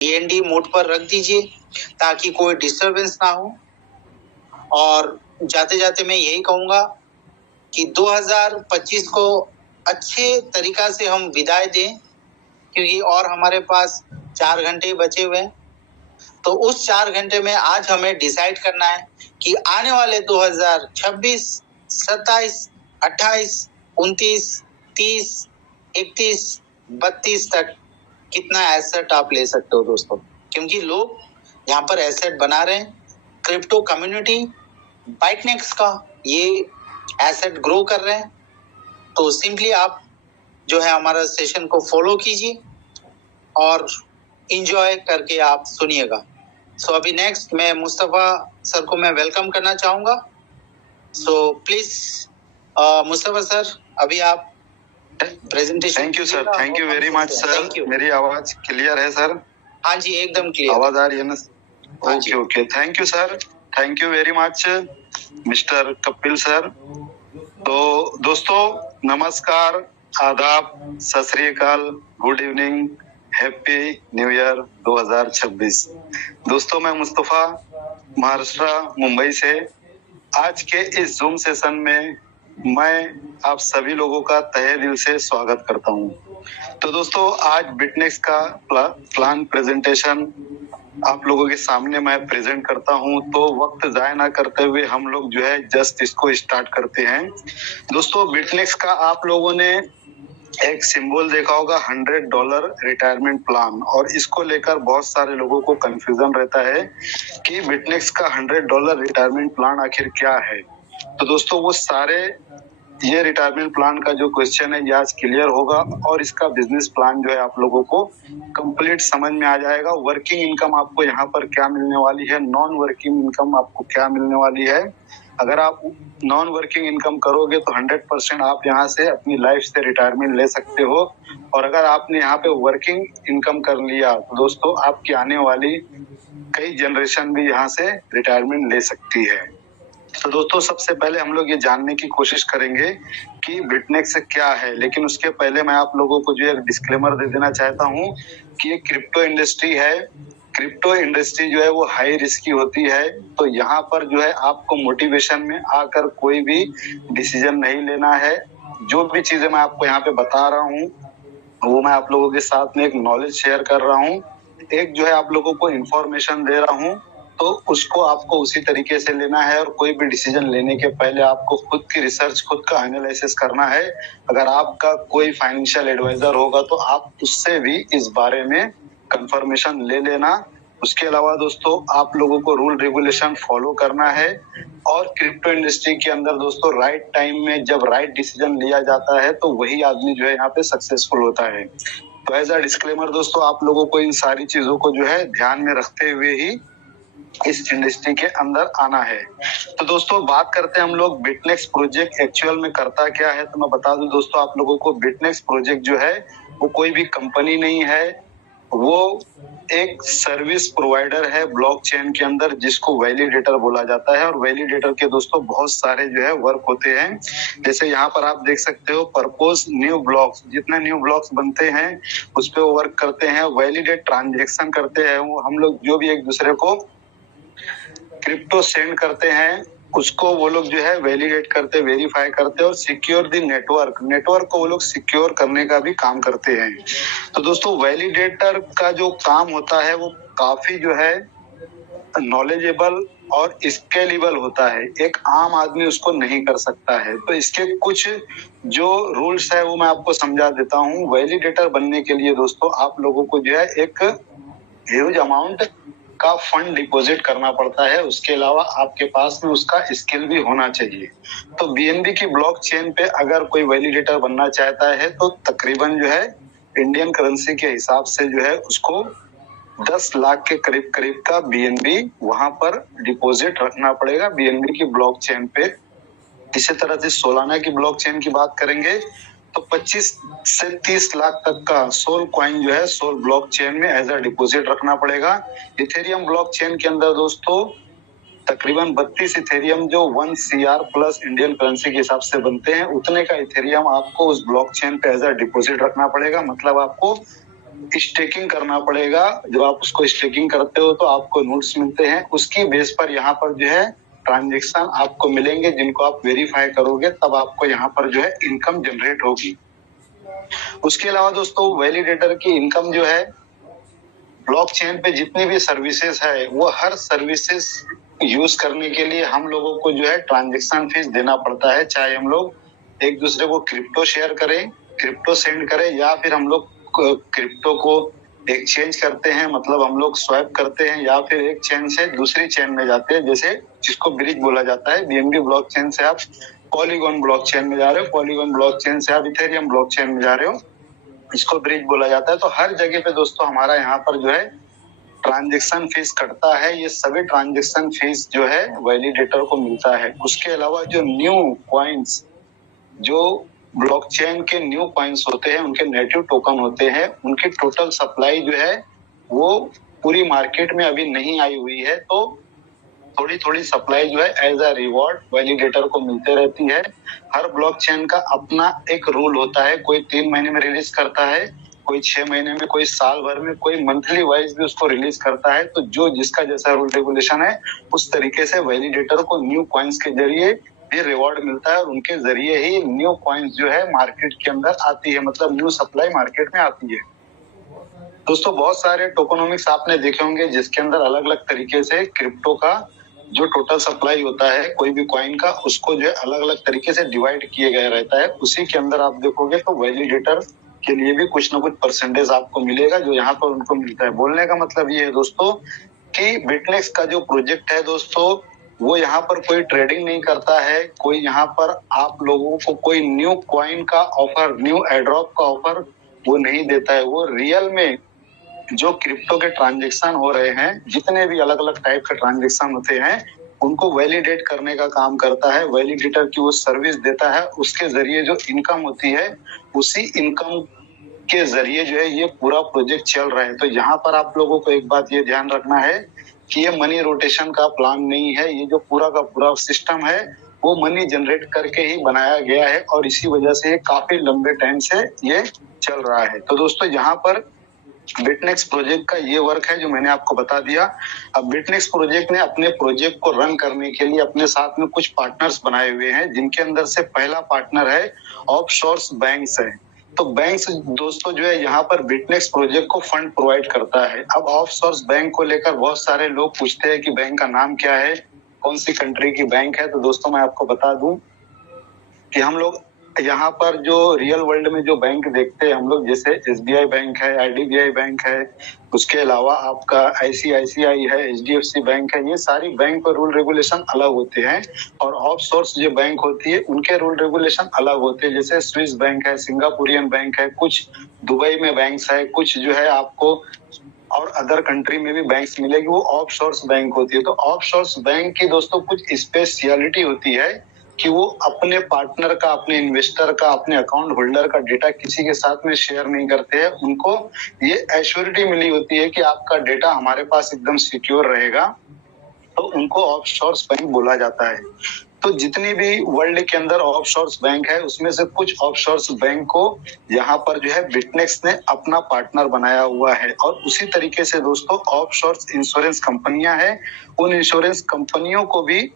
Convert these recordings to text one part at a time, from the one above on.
DND mode पर रख दीजिए ताकि कोई डिस्टरबेंस ना हो। और जाते जाते मैं यही कहूंगा कि 2025 को अच्छे तरीका से हम विदाई दें, क्योंकि और हमारे पास 4 घंटे बचे हुए हैं। तो उस 4 घंटे में आज हमें डिसाइड करना है कि आने वाले 2026, 27, 28, 29, 30, 31, 32 तक कितना एसेट आप ले सकते हो दोस्तों, क्योंकि लोग यहाँ पर एसेट बना रहे हैं। क्रिप्टो कम्युनिटी बाइटनेक्स का ये एसेट ग्रो कर रहे हैं। तो सिंपली आप जो है हमारा सेशन को फॉलो कीजिए और इंजॉय करके आप सुनिएगा। सो अभी नेक्स्ट मैं मुस्तफा सर को मैं वेलकम करना चाहूंगा। सो प्लीज मुस्तफा सर, अभी आप presentation. Thank you sir, thank you very much sir. मेरी आवाज क्लियर है सर? हाँ जी, एकदम क्लियर आवाज आ रही है ना? Okay okay, thank you sir, thank you very much mister Kapil sir. तो दोस्तों नमस्कार, आदाब, सत श्री अकाल, good evening, happy new year 2026। दोस्तों मैं मुस्तफा महाराष्ट्र मुंबई से आज के इस जूम सेशन में मैं आप सभी लोगों का तहे दिल से स्वागत करता हूं। तो दोस्तों आज बिटनेक्स का प्लान प्रेजेंटेशन आप लोगों के सामने मैं प्रेजेंट करता हूं। तो वक्त जाया ना करते हुए हम लोग जो है जस्ट इसको स्टार्ट करते हैं। दोस्तों बिटनेक्स का आप लोगों ने एक सिंबल देखा होगा $100 रिटायरमेंट प्लान, और इसको लेकर बहुत सारे लोगों को कंफ्यूजन रहता है कि बिटनेक्स का $100 रिटायरमेंट प्लान आखिर क्या है। तो दोस्तों वो सारे ये रिटायरमेंट प्लान का जो क्वेश्चन है ये आज क्लियर होगा और इसका बिजनेस प्लान जो है आप लोगों को कंप्लीट समझ में आ जाएगा। वर्किंग इनकम आपको यहाँ पर क्या मिलने वाली है, नॉन वर्किंग इनकम आपको क्या मिलने वाली है। अगर आप नॉन वर्किंग इनकम करोगे तो 100% आप यहाँ से अपनी लाइफ से रिटायरमेंट ले सकते हो, और अगर आपने यहाँ पे वर्किंग इनकम कर लिया तो दोस्तों आपकी आने वाली कई जनरेशन भी यहाँ से रिटायरमेंट ले सकती है। तो दोस्तों सबसे पहले हम लोग ये जानने की कोशिश करेंगे कि बिटनेक्स क्या है, लेकिन उसके पहले मैं आप लोगों को जो है डिस्क्लेमर दे देना चाहता हूँ कि ये क्रिप्टो इंडस्ट्री है। क्रिप्टो इंडस्ट्री जो है वो हाई रिस्की होती है, तो यहाँ पर जो है आपको मोटिवेशन में आकर कोई भी डिसीजन नहीं लेना है। जो भी चीजें मैं आपको यहाँ पे बता रहा हूँ वो मैं आप लोगों के साथ में एक नॉलेज शेयर कर रहा हूँ, एक जो है आप लोगों को इंफॉर्मेशन दे रहा हूँ, तो उसको आपको उसी तरीके से लेना है। और कोई भी डिसीजन लेने के पहले आपको खुद की रिसर्च, खुद का एनालिसिस करना है। अगर आपका कोई फाइनेंशियल एडवाइजर होगा तो आप उससे भी इस बारे में कंफर्मेशन ले लेना। उसके अलावा दोस्तों आप लोगों को रूल रेगुलेशन फॉलो करना है, और क्रिप्टो इंडस्ट्री के अंदर दोस्तों राइट टाइम में जब राइट डिसीजन लिया जाता है तो वही आदमी जो है यहाँ पे सक्सेसफुल होता है। तो एज अ डिस्क्लेमर दोस्तों आप लोगों को इन सारी चीजों को जो है ध्यान में रखते हुए ही इस इंडस्ट्री के अंदर आना है। तो दोस्तों बात करते हैं हम लोग बिटनेक्स प्रोजेक्ट एक्चुअल में करता क्या है। तो मैं बता दूं दोस्तों आप लोगों को, बिटनेक्स प्रोजेक्ट जो है वो कोई भी कंपनी नहीं है, वो एक सर्विस प्रोवाइडर है ब्लॉकचेन के अंदर, जिसको वैलिडेटर बोला जाता है। और वैलिडेटर के दोस्तों बहुत सारे जो है वर्क होते हैं। जैसे यहाँ पर आप देख सकते हो परपोज न्यू ब्लॉक्स, जितने न्यू ब्लॉक्स बनते हैं उस पे वो वर्क करते हैं। वैलिडेट ट्रांजेक्शन करते हैं वो, हम लोग जो भी एक दूसरे को क्रिप्टो सेंड करते हैं उसको वो लोग जो है वैलिडेट करते, वेरीफाई करते और सिक्योर द नेटवर्क को वो लोग सिक्योर करने का भी काम करते हैं। तो दोस्तों वैलिडेटर का जो काम होता है वो काफी जो है नॉलेजेबल और स्केलेबल होता है, एक आम आदमी उसको नहीं कर सकता है। तो इसके कुछ जो रूल्स है वो मैं आपको समझा देता हूँ। वैलिडेटर बनने के लिए दोस्तों आप लोगों को जो है एक ह्यूज अमाउंट का फंड डिपॉजिट करना पड़ता है, उसके अलावा आपके पास में उसका स्किल भी होना चाहिए। तो बीएनबी की ब्लॉकचेन पे अगर कोई वैलिडेटर बनना चाहता है तो तकरीबन जो है इंडियन करेंसी के हिसाब से जो है उसको 10 लाख के करीब करीब का बीएनबी वहां पर डिपॉजिट रखना पड़ेगा बीएनबी की ब्लॉकचेन पे। इसी तरह से सोलाना की ब्लॉकचेन की बात करेंगे तो 25 से 30 लाख तक का सोल कॉइन जो है सोल ब्लॉकचेन में एज अ डिपॉजिट रखना पड़ेगा। इथेरियम ब्लॉकचेन के अंदर दोस्तों तकरीबन 32 इथेरियम जो 1 CR प्लस इंडियन करेंसी के हिसाब से बनते हैं, उतने का इथेरियम आपको उस ब्लॉकचेन पे एज अ डिपॉजिट रखना पड़ेगा। मतलब आपको स्टेकिंग करना पड़ेगा। जब आप उसको स्टेकिंग करते हो तो आपको नोट्स मिलते हैं, उसकी बेस पर यहाँ पर जो है ट्रांजेक्शन आपको मिलेंगे, जिनको आप वेरीफाई करोगे तब आपको यहाँ पर जो है इनकम जनरेट होगी। उसके अलावा दोस्तों वैलिडेटर की इनकम जो है ब्लॉकचेन पे जितनी भी सर्विसेज है वो हर सर्विसेज यूज करने के लिए हम लोगों को जो है ट्रांजेक्शन फीस देना पड़ता है, चाहे हम लोग एक दूसरे को क्रिप्टो शेयर करें, क्रिप्टो सेंड करें, या फिर हम लोग क्रिप्टो को एक्सचेंज करते हैं, मतलब हम लोग स्वैप करते हैं, या फिर एक चेन से दूसरी चेन में जाते हैं, जैसे जिसको ब्रिज बोला जाता है। BNB ब्लॉकचेन से आप पॉलीगॉन ब्लॉकचेन में जा रहे हो, पॉलीगॉन ब्लॉकचेन से आप इथेरियम ब्लॉकचेन में जा रहे हो, इसको ब्रिज बोला जाता है। तो हर जगह पे दोस्तों हमारा यहाँ पर जो है ट्रांजेक्शन फीस कटता है। ये सभी ट्रांजेक्शन फीस जो है वैलिडेटर को मिलता है। उसके अलावा जो न्यू कॉइन्स, जो ब्लॉकचेन के न्यू कॉइन्स होते हैं, उनके नेटिव टोकन होते हैं, उनकी टोटल सप्लाई जो है वो पूरी मार्केट में अभी नहीं आई हुई है, तो थोड़ी थोड़ी सप्लाई जो है एज अ रिवॉर्ड वैलिडेटर को मिलते रहती है। हर ब्लॉकचेन का अपना एक रूल होता है, कोई 3 महीने में रिलीज करता है, कोई 6 महीने में, कोई साल भर में, कोई मंथली वाइज भी उसको रिलीज करता है। तो जो जिसका जैसा रूल रेगुलेशन है उस तरीके से वैलिडेटर को न्यू कॉइन्स के जरिए भी रिवॉर्ड मिलता है, और उनके जरिए ही न्यू कॉइन्स जो है मार्केट के अंदर आती है, मतलब न्यू सप्लाई मार्केट में आती है। दोस्तों बहुत सारे टोकनोमिक्स आपने देखे होंगे जिसके अंदर अलग अलग तरीके से क्रिप्टो का जो टोटल सप्लाई होता है कोई भी कॉइन का, उसको जो है अलग अलग तरीके से डिवाइड किए गया रहता है। उसी के अंदर आप देखोगे तो वैलिडेटर के लिए भी कुछ ना कुछ परसेंटेज आपको मिलेगा, जो यहाँ पर उनको मिलता है। बोलने का मतलब ये है दोस्तों कि बिटनेक्स का जो प्रोजेक्ट है दोस्तों, वो यहाँ पर कोई ट्रेडिंग नहीं करता है, कोई यहाँ पर आप लोगों को कोई न्यू कॉइन का ऑफर, न्यू एड्रॉप का ऑफर वो नहीं देता है। वो रियल में जो क्रिप्टो के ट्रांजेक्शन हो रहे हैं, जितने भी अलग अलग टाइप के ट्रांजेक्शन होते हैं, उनको वैलिडेट करने का काम करता है। वैलिडेटर की वो सर्विस देता है, उसके जरिए जो इनकम होती है, उसी इनकम के जरिए जो है ये पूरा प्रोजेक्ट चल रहा है। तो यहाँ पर आप लोगों को एक बात ये ध्यान रखना है कि ये मनी रोटेशन का प्लान नहीं है, ये जो पूरा का पूरा सिस्टम है वो मनी जनरेट करके ही बनाया गया है, और इसी वजह से काफी लंबे टाइम से ये चल रहा है। तो दोस्तों यहाँ पर बिटनेक्स प्रोजेक्ट का ये वर्क है जो मैंने आपको बता दिया। अब बिटनेक्स प्रोजेक्ट ने अपने प्रोजेक्ट को रन करने के लिए अपने साथ में कुछ पार्टनर्स बनाए हुए हैं, जिनके अंदर से पहला पार्टनर है ऑफशोर्स बैंक्स है। तो बैंक्स दोस्तों जो है यहाँ पर बिटनेक्स प्रोजेक्ट को फंड प्रोवाइड करता है। अब ऑफशोर्स बैंक को लेकर बहुत सारे लोग पूछते हैं कि बैंक का नाम क्या है, कौन सी कंट्री की बैंक है। तो दोस्तों मैं आपको बता दूं कि हम लोग यहाँ पर जो रियल वर्ल्ड में जो बैंक देखते हैं हम लोग, जैसे SBI बैंक है, IDBI बैंक है, उसके अलावा आपका ICICI है, HDFC बैंक है, ये सारी बैंक पर रूल रेगुलेशन अलग होते हैं, और ऑफशोर्स जो बैंक होती है उनके रूल रेगुलेशन अलग होते हैं। जैसे स्विस बैंक है, सिंगापुरियन बैंक है, कुछ दुबई में बैंक्स है, कुछ जो है आपको और अदर कंट्री में भी बैंक्स मिलेगी, वो ऑफशोर्स बैंक होती है। तो ऑफशोर्स बैंक की दोस्तों कुछ स्पेशलिटी होती है कि वो अपने पार्टनर का, अपने इन्वेस्टर का, अपने अकाउंट होल्डर का डेटा किसी के साथ में शेयर नहीं करते हैं। उनको ये एश्योरिटी मिली होती है कि आपका डेटा हमारे पास एकदम सिक्योर रहेगा, तो उनको ऑफशोर्स बैंक बोला जाता है। तो जितनी भी वर्ल्ड के अंदर ऑफशोर्स बैंक है, उसमें से कुछ ऑफशोर्स बैंक को यहाँ पर जो है बिटनेक्स ने अपना पार्टनर बनाया हुआ है। और उसी तरीके से दोस्तों ऑफशोर्स इंश्योरेंस कंपनियां हैं, उन इंश्योरेंस कंपनियों को भी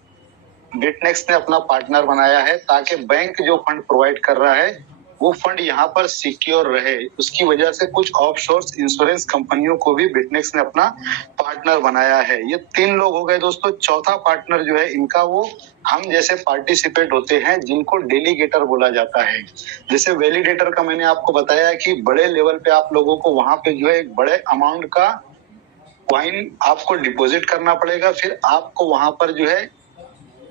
बिटनेक्स ने अपना पार्टनर बनाया है, ताकि बैंक जो फंड प्रोवाइड कर रहा है वो फंड यहाँ पर सिक्योर रहे। उसकी वजह से कुछ ऑफशोर्स इंश्योरेंस कंपनियों को भी बिटनेक्स ने अपना पार्टनर बनाया है। ये 3 लोग हो गए दोस्तों। चौथा पार्टनर जो है इनका, वो हम जैसे पार्टिसिपेट होते हैं, जिनको डेलीगेटर बोला जाता है। जैसे वैलिडेटर का मैंने आपको बताया कि बड़े लेवल पे आप लोगों को वहां पे जो है एक बड़े अमाउंट का कॉइन आपको डिपॉजिट करना पड़ेगा, फिर आपको वहां पर जो है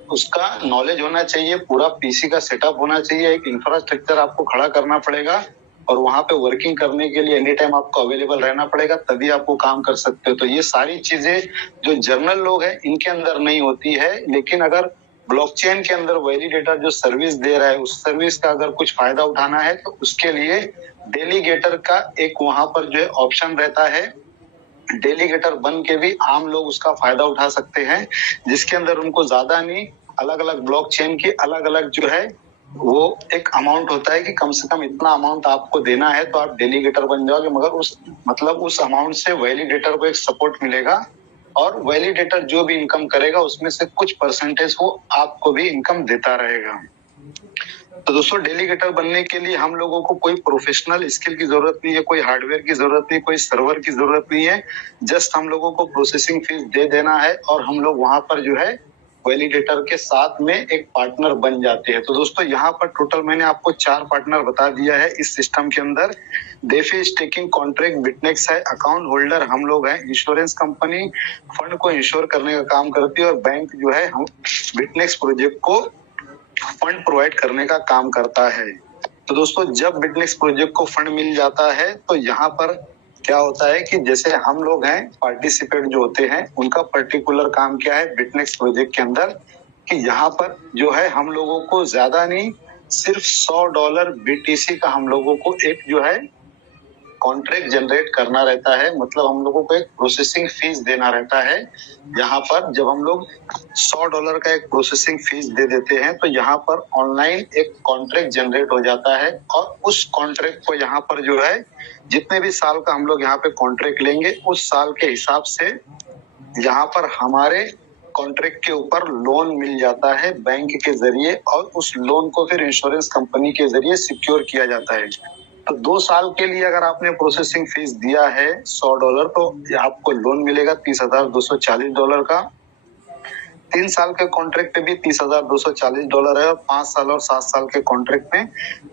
उसका नॉलेज होना चाहिए, पूरा पीसी का सेटअप होना चाहिए, एक इंफ्रास्ट्रक्चर आपको खड़ा करना पड़ेगा, और वहां पे वर्किंग करने के लिए एनी टाइम आपको अवेलेबल रहना पड़ेगा, तभी आप वो काम कर सकते हो। तो ये सारी चीजें जो जर्नल लोग हैं इनके अंदर नहीं होती है, लेकिन अगर ब्लॉकचेन के अंदर वैलिडेटर जो सर्विस दे रहा है, उस सर्विस का अगर कुछ फायदा उठाना है तो उसके लिए डेलीगेटर का एक वहां पर जो है ऑप्शन रहता है। डेलीगेटर बन के भी आम लोग उसका फायदा उठा सकते हैं, जिसके अंदर उनको ज्यादा नहीं, अलग अलग ब्लॉकचेन की अलग अलग जो है वो एक अमाउंट होता है कि कम से कम इतना अमाउंट आपको देना है तो आप डेलीगेटर बन जाओगे, मगर उस अमाउंट से वैलिडेटर को एक सपोर्ट मिलेगा और वैलिडेटर जो भी इनकम करेगा उसमें से कुछ परसेंटेज वो आपको भी इनकम देता रहेगा। तो दोस्तों डेलीगेटर बनने के लिए हम लोगों को कोई प्रोफेशनल स्किल की जरूरत नहीं है, कोई हार्डवेयर की जरूरत नहीं, कोई सर्वर की जरूरत नहीं है। जस्ट हम लोगों को प्रोसेसिंग फीस दे देना है और हम लोग वहां पर जो है वैलिडेटर के साथ में एक पार्टनर बन जाते हैं। तो दोस्तों यहाँ पर टोटल मैंने आपको 4 पार्टनर बता दिया है इस सिस्टम के अंदर। डेफी स्टेकिंग कॉन्ट्रैक्ट बिटनेक्स है, अकाउंट होल्डर हम लोग हैं, इंश्योरेंस कंपनी फंड को इंश्योर करने का काम करती है और बैंक जो है हम बिटनेक्स प्रोजेक्ट को फंड प्रोवाइड करने का काम करता है। तो दोस्तों जब बिटनेक्स प्रोजेक्ट को फंड मिल जाता है तो यहाँ पर क्या होता है कि जैसे हम लोग हैं पार्टिसिपेट जो होते हैं उनका पर्टिकुलर काम क्या है बिटनेक्स प्रोजेक्ट के अंदर कि यहाँ पर जो है हम लोगों को ज्यादा नहीं सिर्फ $100 BTC का हम लोगों को एक जो है कॉन्ट्रैक्ट जनरेट करना रहता है, मतलब हम लोगों को एक प्रोसेसिंग फीस देना रहता है। यहाँ पर जब हम लोग $100 का एक प्रोसेसिंग फीस दे देते हैं तो यहाँ पर ऑनलाइन एक कॉन्ट्रैक्ट जनरेट हो जाता है और उस कॉन्ट्रैक्ट को यहाँ पर जो है जितने भी साल का हम लोग यहाँ पे कॉन्ट्रैक्ट लेंगे उस साल के हिसाब से यहाँ पर हमारे कॉन्ट्रैक्ट के ऊपर लोन मिल जाता है बैंक के जरिए और उस लोन को फिर इंश्योरेंस कंपनी के जरिए सिक्योर किया जाता है। तो 2 साल के लिए अगर आपने प्रोसेसिंग फीस दिया है $100 तो आपको लोन मिलेगा $30,240 का। 3 साल के कॉन्ट्रैक्ट पे भी $30,240 है और 5 साल और 7 साल के कॉन्ट्रैक्ट में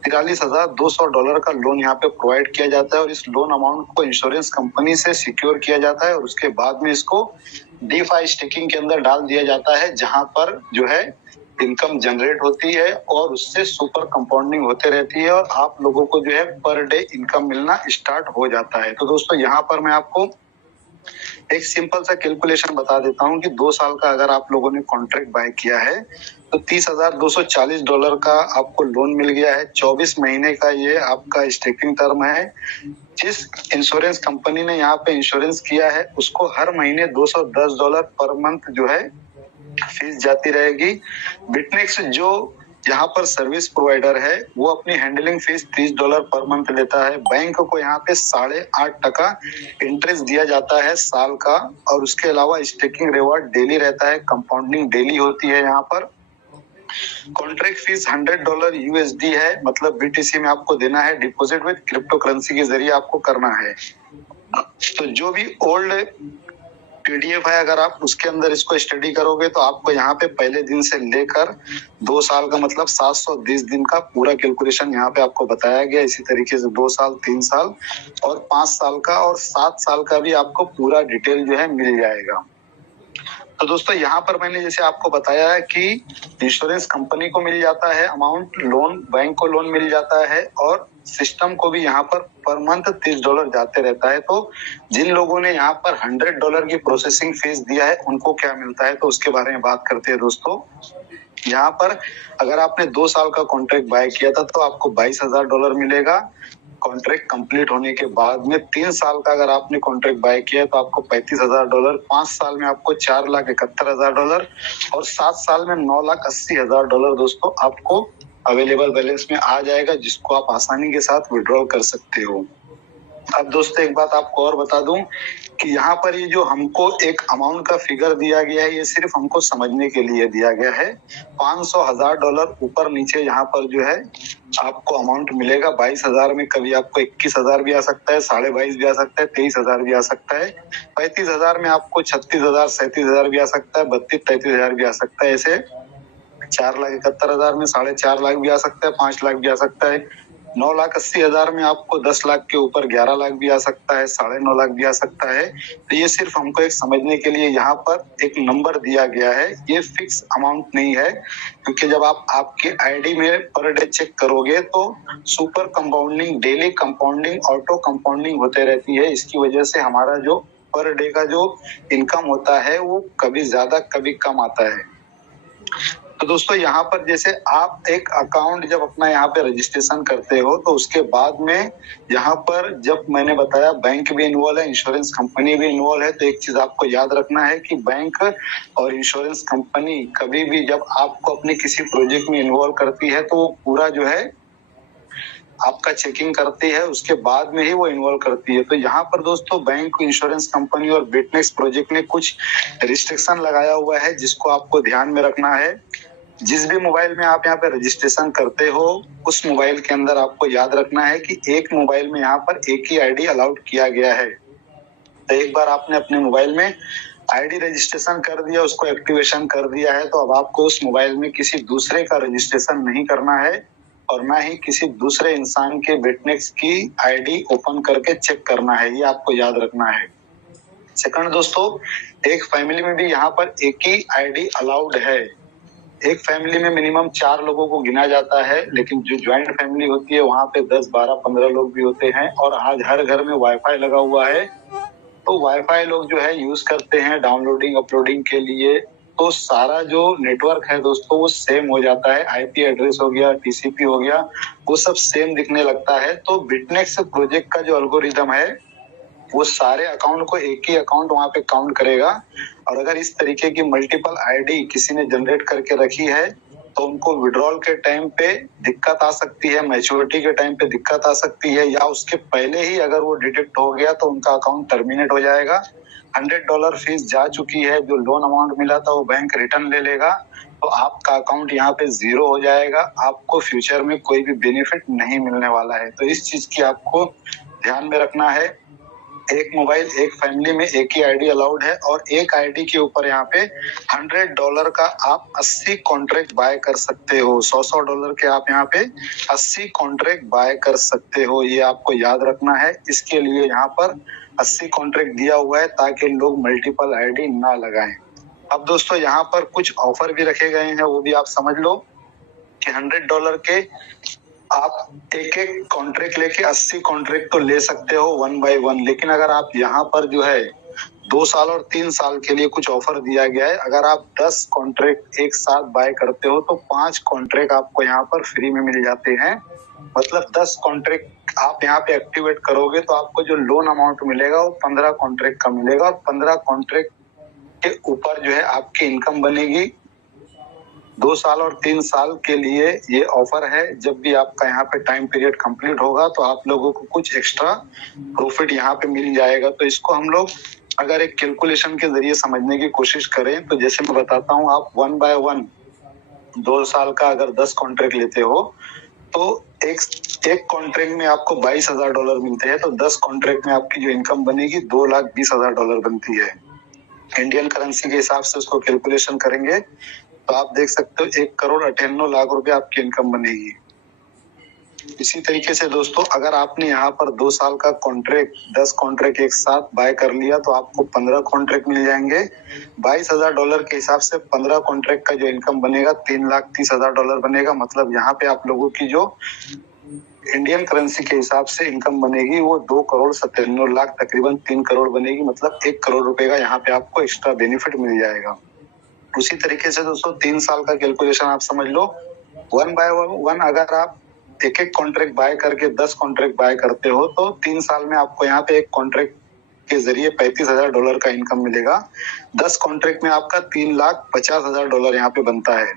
$43,200 का लोन यहाँ पे प्रोवाइड किया जाता है और इस लोन अमाउंट को इंश्योरेंस कंपनी से सिक्योर किया जाता है और उसके बाद में इसको DeFi स्टेकिंग के अंदर डाल दिया जाता है जहां पर जो है इनकम जनरेट होती है और उससे सुपर कंपाउंडिंग होते रहती है और आप लोगों को जो है पर डे इनकम मिलना स्टार्ट हो जाता है। तो दोस्तों यहाँ पर मैं आपको एक सिंपल सा कैलकुलेशन बता देता हूँ कि 2 साल का अगर आप लोगों ने कॉन्ट्रैक्ट बाय किया है तो $30,240 का आपको लोन मिल गया है। 24 महीने का ये आपका स्टेकिंग टर्म है। जिस इंश्योरेंस कंपनी ने यहाँ पे इंश्योरेंस किया है उसको हर महीने $210 पर मंथ जो है फीस जाती रहेगी। बिटनेक्स जो यहाँ पर सर्विस प्रोवाइडर है वो अपनी हैंडलिंग फीस $30 पर मंथ लेता है। बैंक को यहाँ पे 8.5% इंटरेस्ट दिया जाता है साल का और उसके अलावा स्टेकिंग रिवॉर्ड डेली रहता है, कंपाउंडिंग डेली होती है। यहाँ पर कॉन्ट्रैक्ट फीस $100 USD है, मतलब BTC में आपको देना है, डिपॉजिट विद क्रिप्टो करेंसी के जरिए आपको करना है। तो जो भी ओल्ड PDF है अगर आप उसके अंदर इसको स्टडी करोगे तो आपको यहाँ पे पहले दिन से लेकर 2 साल का मतलब 720 दिन का पूरा कैलकुलेशन यहाँ पे आपको बताया गया। इसी तरीके से 2 साल, 3 साल और 5 साल का और 7 साल का भी आपको पूरा डिटेल जो है मिल जाएगा। तो दोस्तों यहाँ पर मैंने जैसे आपको बताया है कि इंश्योरेंस कंपनी को मिल जाता है अमाउंट, लोन बैंक को लोन मिल जाता है और सिस्टम को भी यहाँ पर मंथ $30 जाते रहता है। तो जिन लोगों ने यहाँ पर $100 की प्रोसेसिंग फीस दिया है उनको क्या मिलता है तो उसके बारे में बात करते हैं। दोस्तों यहाँ पर अगर आपने 2 साल का कॉन्ट्रैक्ट बाय किया था तो आपको $22,000 मिलेगा। कॉन्ट्रैक्ट कंप्लीट होने के बाद में 3 साल का अगर आपने कॉन्ट्रैक्ट बाय किया तो आपको $35,000, 5 साल में आपको $4,71,000 और 7 साल में $9,80,000 दोस्तों आपको अवेलेबल बैलेंस में आ जाएगा, जिसको आप आसानी के साथ विड्रॉल कर सकते हो। अब दोस्तों एक बात आपको और बता दूं कि यहाँ पर ये जो हमको एक अमाउंट का फिगर दिया गया है ये सिर्फ हमको समझने के लिए दिया गया है। $500,000 ऊपर नीचे यहाँ पर जो है आपको अमाउंट मिलेगा। 22,000 में कभी आपको 21,000 भी आ सकता है, 22,500 भी आ सकता है, 23,000 भी आ सकता है, 35,000 में आपको 36,000 37,000 भी आ सकता है, 32-33,000 भी आ सकता है। ऐसे 4,71,000 में 4.5 लाख भी आ सकता है, 5 लाख भी आ सकता है। 9,80,000 में आपको 10 लाख के ऊपर 11 लाख भी आ सकता है, 9.5 लाख भी आ सकता है। तो ये सिर्फ हमको एक समझने के लिए यहाँ पर एक नंबर दिया गया है, ये फिक्स अमाउंट नहीं है, क्योंकि जब आप आपके आईडी में पर डे चेक करोगे तो super compounding, daily compounding, auto compounding होते रहती है। इसकी वजह से हमारा जो पर डे का जो इनकम होता है वो कभी ज्यादा कभी कम आता है। तो दोस्तों यहाँ पर जैसे आप एक अकाउंट जब अपना यहाँ पे रजिस्ट्रेशन करते हो तो उसके बाद में यहाँ पर जब मैंने बताया बैंक भी इन्वॉल्व है, इंश्योरेंस कंपनी भी इन्वॉल्व है। तो एक चीज आपको याद रखना है कि बैंक और इंश्योरेंस कंपनी कभी भी जब आपको अपने किसी प्रोजेक्ट में इन्वॉल्व करती है तो वो पूरा जो है आपका चेकिंग करती है, उसके बाद में ही वो इन्वॉल्व करती है। तो यहाँ पर दोस्तों बैंक, इंश्योरेंस कंपनी और बिटनेक्स प्रोजेक्ट ने कुछ रिस्ट्रिक्शन लगाया हुआ है जिसको आपको ध्यान में रखना है। जिस भी मोबाइल में आप यहाँ पे रजिस्ट्रेशन करते हो उस मोबाइल के अंदर आपको याद रखना है कि एक मोबाइल में यहाँ पर एक ही आईडी अलाउड किया गया है। तो एक बार आपने अपने मोबाइल में आईडी रजिस्ट्रेशन कर दिया, उसको एक्टिवेशन कर दिया है, तो अब आपको उस मोबाइल में किसी दूसरे का रजिस्ट्रेशन नहीं करना है और ना ही किसी दूसरे इंसान के बिटनेक्स की आईडी ओपन करके चेक करना है। ये आपको याद रखना है। सेकंड दोस्तों, एक फैमिली में भी यहाँ पर एक ही आईडी अलाउड है। एक फैमिली में मिनिमम 4 लोगों को गिना जाता है, लेकिन जो ज्वाइंट फैमिली होती है वहां पे 10, 12, 15 लोग भी होते हैं। और आज हर घर में वाईफाई लगा हुआ है, तो वाईफाई लोग जो है यूज करते हैं डाउनलोडिंग अपलोडिंग के लिए। तो सारा जो नेटवर्क है दोस्तों वो सेम हो जाता है, आईपी एड्रेस हो गया, टीसीपी हो गया, वो सब सेम दिखने लगता है। तो बिटनेक्स प्रोजेक्ट का जो एल्गोरिदम है वो सारे अकाउंट को एक ही अकाउंट वहां पे काउंट करेगा। और अगर इस तरीके की मल्टीपल आईडी किसी ने जनरेट करके रखी है तो उनको विड्रॉल के टाइम पे दिक्कत आ सकती है, मैच्योरिटी के टाइम पे दिक्कत आ सकती है, या उसके पहले ही अगर वो डिटेक्ट हो गया तो उनका अकाउंट टर्मिनेट हो जाएगा। $100 फीस जा चुकी है, जो लोन अमाउंट मिला था वो बैंक रिटर्न ले लेगा, तो आपका अकाउंट यहाँ पे 0 हो जाएगा। आपको फ्यूचर में कोई भी बेनिफिट नहीं मिलने वाला है। तो इस चीज की आपको ध्यान में रखना है। एक मोबाइल, एक फैमिली में एक ही आईडी अलाउड है और एक आईडी के ऊपर यहाँ पे $100 का आप 80 कॉन्ट्रैक्ट बाय कर सकते हो। $100 के आप यहाँ पे 80 कॉन्ट्रैक्ट बाय कर सकते हो। ये आपको याद रखना है। इसके लिए यहाँ पर 80 कॉन्ट्रैक्ट दिया हुआ है ताकि लोग मल्टीपल आईडी ना लगाएं। अब दोस्तों यहाँ पर कुछ ऑफर भी रखे गए हैं, वो भी आप समझ लो कि $100 के आप एक एक कॉन्ट्रैक्ट लेके 80 कॉन्ट्रैक्ट तो ले सकते हो 1 बाय 1। लेकिन अगर आप यहाँ पर जो है 2 साल और 3 साल के लिए कुछ ऑफर दिया गया है। अगर आप 10 कॉन्ट्रैक्ट एक साथ बाय करते हो तो 5 कॉन्ट्रैक्ट आपको यहाँ पर फ्री में मिल जाते हैं। मतलब 10 कॉन्ट्रैक्ट आप यहाँ पे एक्टिवेट करोगे तो आपको जो लोन अमाउंट मिलेगा वो 15 कॉन्ट्रैक्ट का मिलेगा और 15 कॉन्ट्रैक्ट के ऊपर जो है आपकी इनकम बनेगी। 2 साल और 3 साल के लिए ये ऑफर है। जब भी आपका यहाँ पे टाइम पीरियड कंप्लीट होगा तो आप लोगों को कुछ एक्स्ट्रा प्रॉफिट यहाँ पे मिल जाएगा। तो इसको हम लोग अगर एक कैलकुलेशन के जरिए समझने की कोशिश करें तो जैसे मैं बताता हूँ, आप 1 बाय 1 2 साल का अगर 10 कॉन्ट्रैक्ट लेते हो तो एक कॉन्ट्रैक्ट में आपको $22,000 मिलते हैं। तो 10 कॉन्ट्रैक्ट में आपकी जो इनकम बनेगी $2,20,000 बनती है। इंडियन करेंसी के हिसाब से उसको कैलकुलेशन करेंगे तो आप देख सकते हो 1,98,00,000 रुपए आपकी इनकम बनेगी। इसी तरीके से दोस्तों अगर आपने यहाँ पर 2 साल का कॉन्ट्रैक्ट 10 कॉन्ट्रैक्ट एक साथ बाय कर लिया तो आपको 15 कॉन्ट्रैक्ट मिल जाएंगे। $22,000 के हिसाब से 15 कॉन्ट्रैक्ट का जो इनकम बनेगा $3,30,000 बनेगा। मतलब यहाँ पे आप लोगों की जो इंडियन करेंसी के हिसाब से इनकम बनेगी वो 2,97,00,000 तकरीबन 3 करोड़ बनेगी। मतलब 1 करोड़ रुपए का यहाँ पे आपको एक्स्ट्रा बेनिफिट मिल जाएगा। उसी तरीके से दोस्तों 3 साल का कैलकुलेशन आप समझ लो। 1 बाय 1 अगर आप एक एक कॉन्ट्रैक्ट बाय करके 10 कॉन्ट्रैक्ट बाय करते हो तो 3 साल में आपको यहाँ पे एक कॉन्ट्रैक्ट के जरिए $35,000 का इनकम मिलेगा। 10 कॉन्ट्रैक्ट में आपका $3,50,000 यहाँ पे बनता है।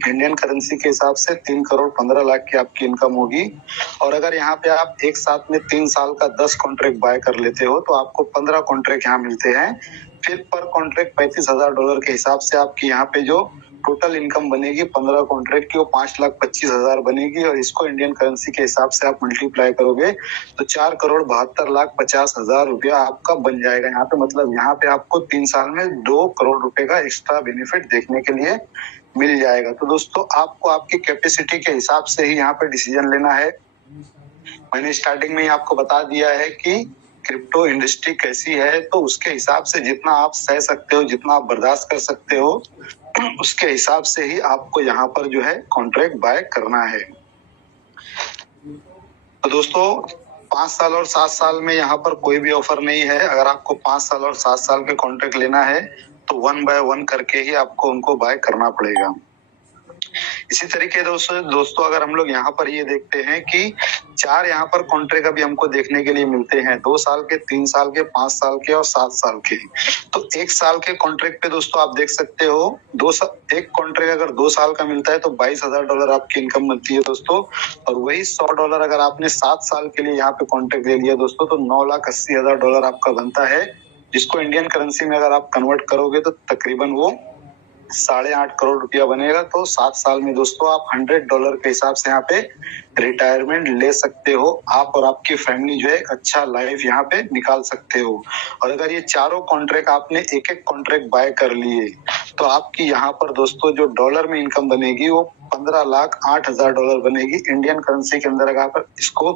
इंडियन करेंसी के हिसाब से 3,15,00,000 की आपकी इनकम होगी। और अगर यहाँ पे आप एक साथ में 3 साल का 10 कॉन्ट्रैक्ट बाय कर लेते हो तो आपको 15 कॉन्ट्रैक्ट यहाँ मिलते हैं। फिर पर कॉन्ट्रैक्ट $35,000 के हिसाब से आपकी यहाँ पे जो टोटल इनकम बनेगी 15 कॉन्ट्रैक्ट की वो 5,25,000 बनेगी। और इसको इंडियन करेंसी के हिसाब से आप मल्टीप्लाई करोगे तो 4,72,50,000 रुपया आपका बन जाएगा यहाँ पे। मतलब यहाँ पे आपको 3 साल में 2 करोड़ रुपए का एक्स्ट्रा बेनिफिट देखने के लिए मिल जाएगा। तो दोस्तों आपको आपकी कैपेसिटी के हिसाब से ही यहाँ पे डिसीजन लेना है। मैंने स्टार्टिंग में ही आपको बता दिया है कि क्रिप्टो इंडस्ट्री कैसी है, तो उसके हिसाब से जितना आप सह सकते हो, जितना आप बर्दाश्त कर सकते हो, उसके हिसाब से ही आपको यहाँ पर जो है कॉन्ट्रैक्ट बाय करना है। तो दोस्तों 5 साल और 7 साल में यहाँ पर कोई भी ऑफर नहीं है। अगर आपको 5 साल और 7 साल के कॉन्ट्रैक्ट लेना है तो 1 बाय 1 करके ही आपको उनको बाय करना पड़ेगा। इसी तरीके दोस्तों अगर हम लोग यहाँ पर ये देखते हैं कि 4 यहाँ पर कॉन्ट्रैक्ट अभी हमको देखने के लिए मिलते हैं, 2 साल के, 3 साल के, 5 साल के और 7 साल के। तो 1 साल के कॉन्ट्रैक्ट पे दोस्तों आप देख सकते हो एक कॉन्ट्रैक्ट अगर 2 साल का मिलता है तो $22,000 आपकी इनकम बनती है दोस्तों। और वही $100 अगर आपने 7 साल के लिए यहाँ पे कॉन्ट्रैक्ट ले लिया दोस्तों तो $9,80,000 आपका बनता है, जिसको इंडियन करेंसी में अगर आप कन्वर्ट करोगे तो तकरीबन वो 8.5 करोड़ रुपया बनेगा। तो 7 साल में दोस्तों आप $100 के हिसाब से यहाँ पे रिटायरमेंट ले सकते हो। आप और आपकी फैमिली जो है अच्छा लाइफ यहाँ पे निकाल सकते हो। और अगर ये चारों कॉन्ट्रैक्ट आपने एक एक कॉन्ट्रैक्ट बाय कर लिए तो आपकी यहाँ पर दोस्तों जो डॉलर में इनकम बनेगी वो $15,08,000 बनेगी। इंडियन करेंसी के अंदर अगर आप इसको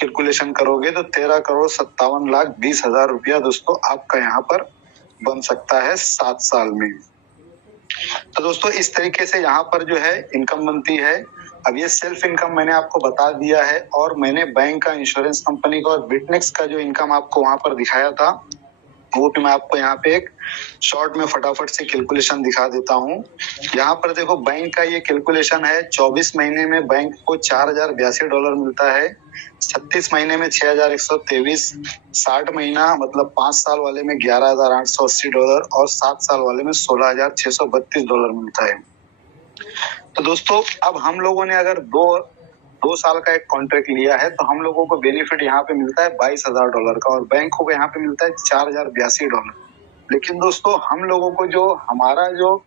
कैलकुलेशन करोगे तो 13,57,20,000 रुपया दोस्तों आपका यहाँ पर बन सकता है 7 साल में। तो दोस्तों इस तरीके से यहाँ पर जो है इनकम बनती है। अब ये सेल्फ इनकम मैंने आपको बता दिया है और मैंने बैंक का, इंश्योरेंस कंपनी का और बिटनेक्स का जो इनकम आपको वहां पर दिखाया था वो भी मैं आपको यहाँ पे एक शॉर्ट में फटाफट से कैलकुलेशन दिखा देता हूँ। यहाँ पर देखो बैंक का ये कैलकुलेशन है, 24 महीने में बैंक को $4,082 मिलता है, 36 महीने में $6,123, 60 महीना मतलब 5 साल वाले में $11,880 और 7 साल वाले में $16,632 मिलता है। तो दोस्तों अब हम लोगों ने अगर दो साल का एक कॉन्ट्रैक्ट लिया है तो हम लोगों को बेनिफिट यहाँ पे मिलता है $22,000 का और बैंक को यहाँ पे मिलता है $4,082। लेकिन दोस्तों हम लोगों को जो हमारा जो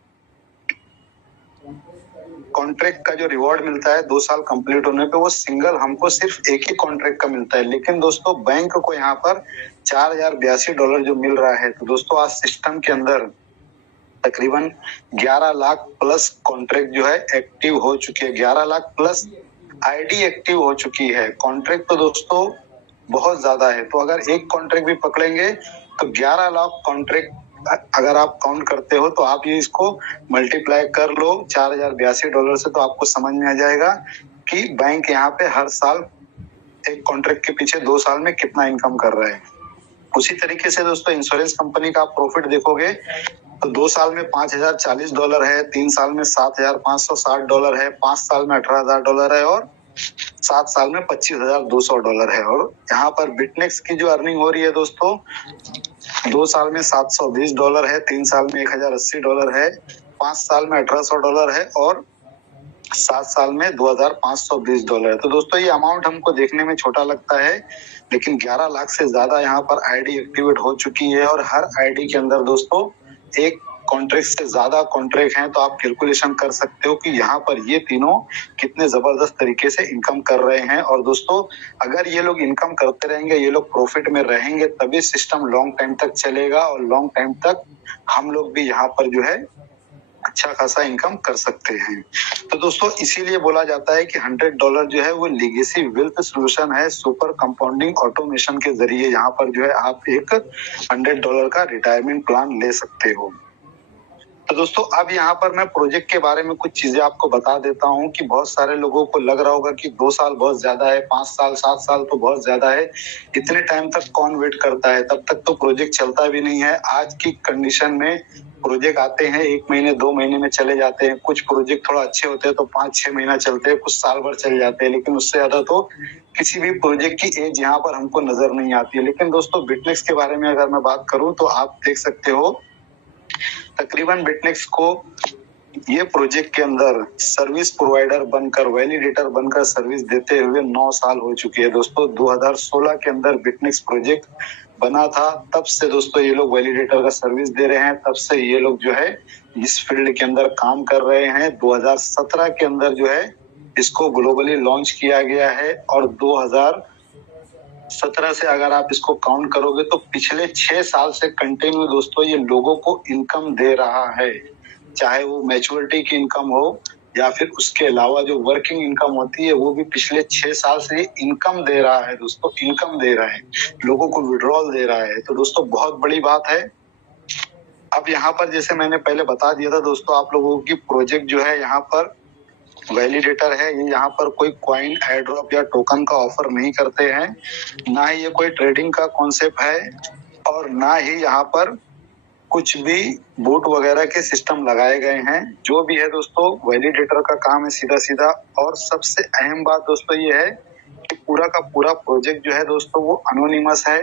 कॉन्ट्रैक्ट का जो रिवॉर्ड मिलता है 2 साल कंप्लीट होने पे वो सिंगल हमको सिर्फ एक ही कॉन्ट्रैक्ट का मिलता है। लेकिन दोस्तों बैंक को यहाँ पर $4,082 जो मिल रहा है। तो दोस्तों आज सिस्टम के अंदर तकरीबन 11 लाख प्लस कॉन्ट्रैक्ट जो है एक्टिव हो चुके हैं, 11 लाख प्लस आईडी एक्टिव हो चुकी है। कॉन्ट्रैक्ट तो दोस्तों बहुत ज्यादा है, तो अगर एक कॉन्ट्रैक्ट भी पकड़ेंगे तो 11 लाख कॉन्ट्रैक्ट अगर आप काउंट करते हो तो आप ये इसको मल्टीप्लाई कर लो $4,082 से, तो आपको समझ में आ जाएगा कि बैंक यहाँ पे हर साल एक कॉन्ट्रैक्ट के पीछे 2 साल में कितना इनकम कर रहा है। उसी तरीके से दोस्तों इंश्योरेंस कंपनी का आप प्रॉफिट देखोगे तो 2 साल में $5,040 है, 3 साल में $7,560 है, 5 साल में $18,000 है और 7 साल में $25,200 है। और यहाँ पर बिटनेक्स की जो अर्निंग हो रही है दोस्तों 2 साल में $720 है, 3 साल में $1,080 है, 5 साल में $1,800 है और 7 साल में $2,520 है। तो दोस्तों ये अमाउंट हमको देखने में छोटा लगता है, लेकिन 11 लाख से ज्यादा यहाँ पर आईडी एक्टिवेट हो चुकी है और हर आईडी के अंदर दोस्तों एक कॉन्ट्रैक्ट से ज्यादा कॉन्ट्रैक्ट हैं। तो आप कैलकुलेशन कर सकते हो कि यहाँ पर ये तीनों कितने जबरदस्त तरीके से इनकम कर रहे हैं। और दोस्तों अगर ये लोग इनकम करते रहेंगे, ये लोग प्रॉफिट में रहेंगे, तभी सिस्टम लॉन्ग टाइम तक चलेगा और लॉन्ग टाइम तक हम लोग भी यहाँ पर जो है अच्छा खासा इनकम कर सकते हैं। तो दोस्तों इसीलिए बोला जाता है कि $100 जो है वो लीगेसी वेल्थ सॉल्यूशन है। सुपर कंपाउंडिंग ऑटोमेशन के जरिए यहाँ पर जो है आप एक $100 का रिटायरमेंट प्लान ले सकते हो। तो दोस्तों अब यहाँ पर मैं प्रोजेक्ट के बारे में कुछ चीजें आपको बता देता हूँ कि बहुत सारे लोगों को लग रहा होगा कि 2 साल बहुत ज्यादा है, 5 साल 7 साल तो बहुत ज्यादा है, इतने टाइम तक कौन वेट करता है, तब तक तो प्रोजेक्ट चलता भी नहीं है। आज की कंडीशन में प्रोजेक्ट आते हैं 1 महीने 2 महीने में चले जाते हैं, कुछ प्रोजेक्ट थोड़ा अच्छे होते हैं तो 5-6 महीना चलते हैं, कुछ साल भर चल जाते हैं, लेकिन उससे ज्यादा तो किसी भी प्रोजेक्ट की एज यहाँ पर हमको नजर नहीं आती है। लेकिन दोस्तों बिटनेक्स के बारे में अगर मैं बात करूं तो आप देख सकते हो तकरीबन बिटनेक्स को ये प्रोजेक्ट के अंदर सर्विस प्रोवाइडर बनकर, वैलिडेटर बनकर सर्विस देते हुए 9 साल हो चुके हैं दोस्तों। 2016 के अंदर बिटनेक्स प्रोजेक्ट बना था, तब से दोस्तों ये लोग वैलिडेटर का सर्विस दे रहे हैं, तब से ये लोग जो है इस फील्ड के अंदर काम कर रहे हैं। 2017 के अंदर जो है इसको ग्लोबली लॉन्च किया गया है और 2017 से अगर आप इसको काउंट करोगे तो पिछले 6 साल से कंटिन्यू दोस्तों ये लोगों को इनकम दे रहा है, चाहे वो मैच्योरिटी की इनकम हो या फिर उसके अलावा जो वर्किंग इनकम होती है वो भी पिछले 6 साल से इनकम दे रहा है दोस्तों, इनकम दे रहा है, लोगों को विड्रॉल दे रहा है। तो दोस्तों बहुत बड़ी बात है। अब यहाँ पर जैसे मैंने पहले बता दिया था दोस्तों आप लोगों की प्रोजेक्ट जो है यहाँ पर वैलिडेटर है, ये यहाँ पर कोई कॉइन, एयरड्रॉप या टोकन का ऑफर नहीं करते हैं, ना ही ये कोई ट्रेडिंग का कॉन्सेप्ट है और ना ही यहाँ पर कुछ भी बूट वगैरह के सिस्टम लगाए गए हैं। जो भी है दोस्तों वैलिडेटर का काम है सीधा सीधा। और सबसे अहम बात दोस्तों ये है कि पूरा का पूरा प्रोजेक्ट जो है दोस्तों वो अनोनिमस है।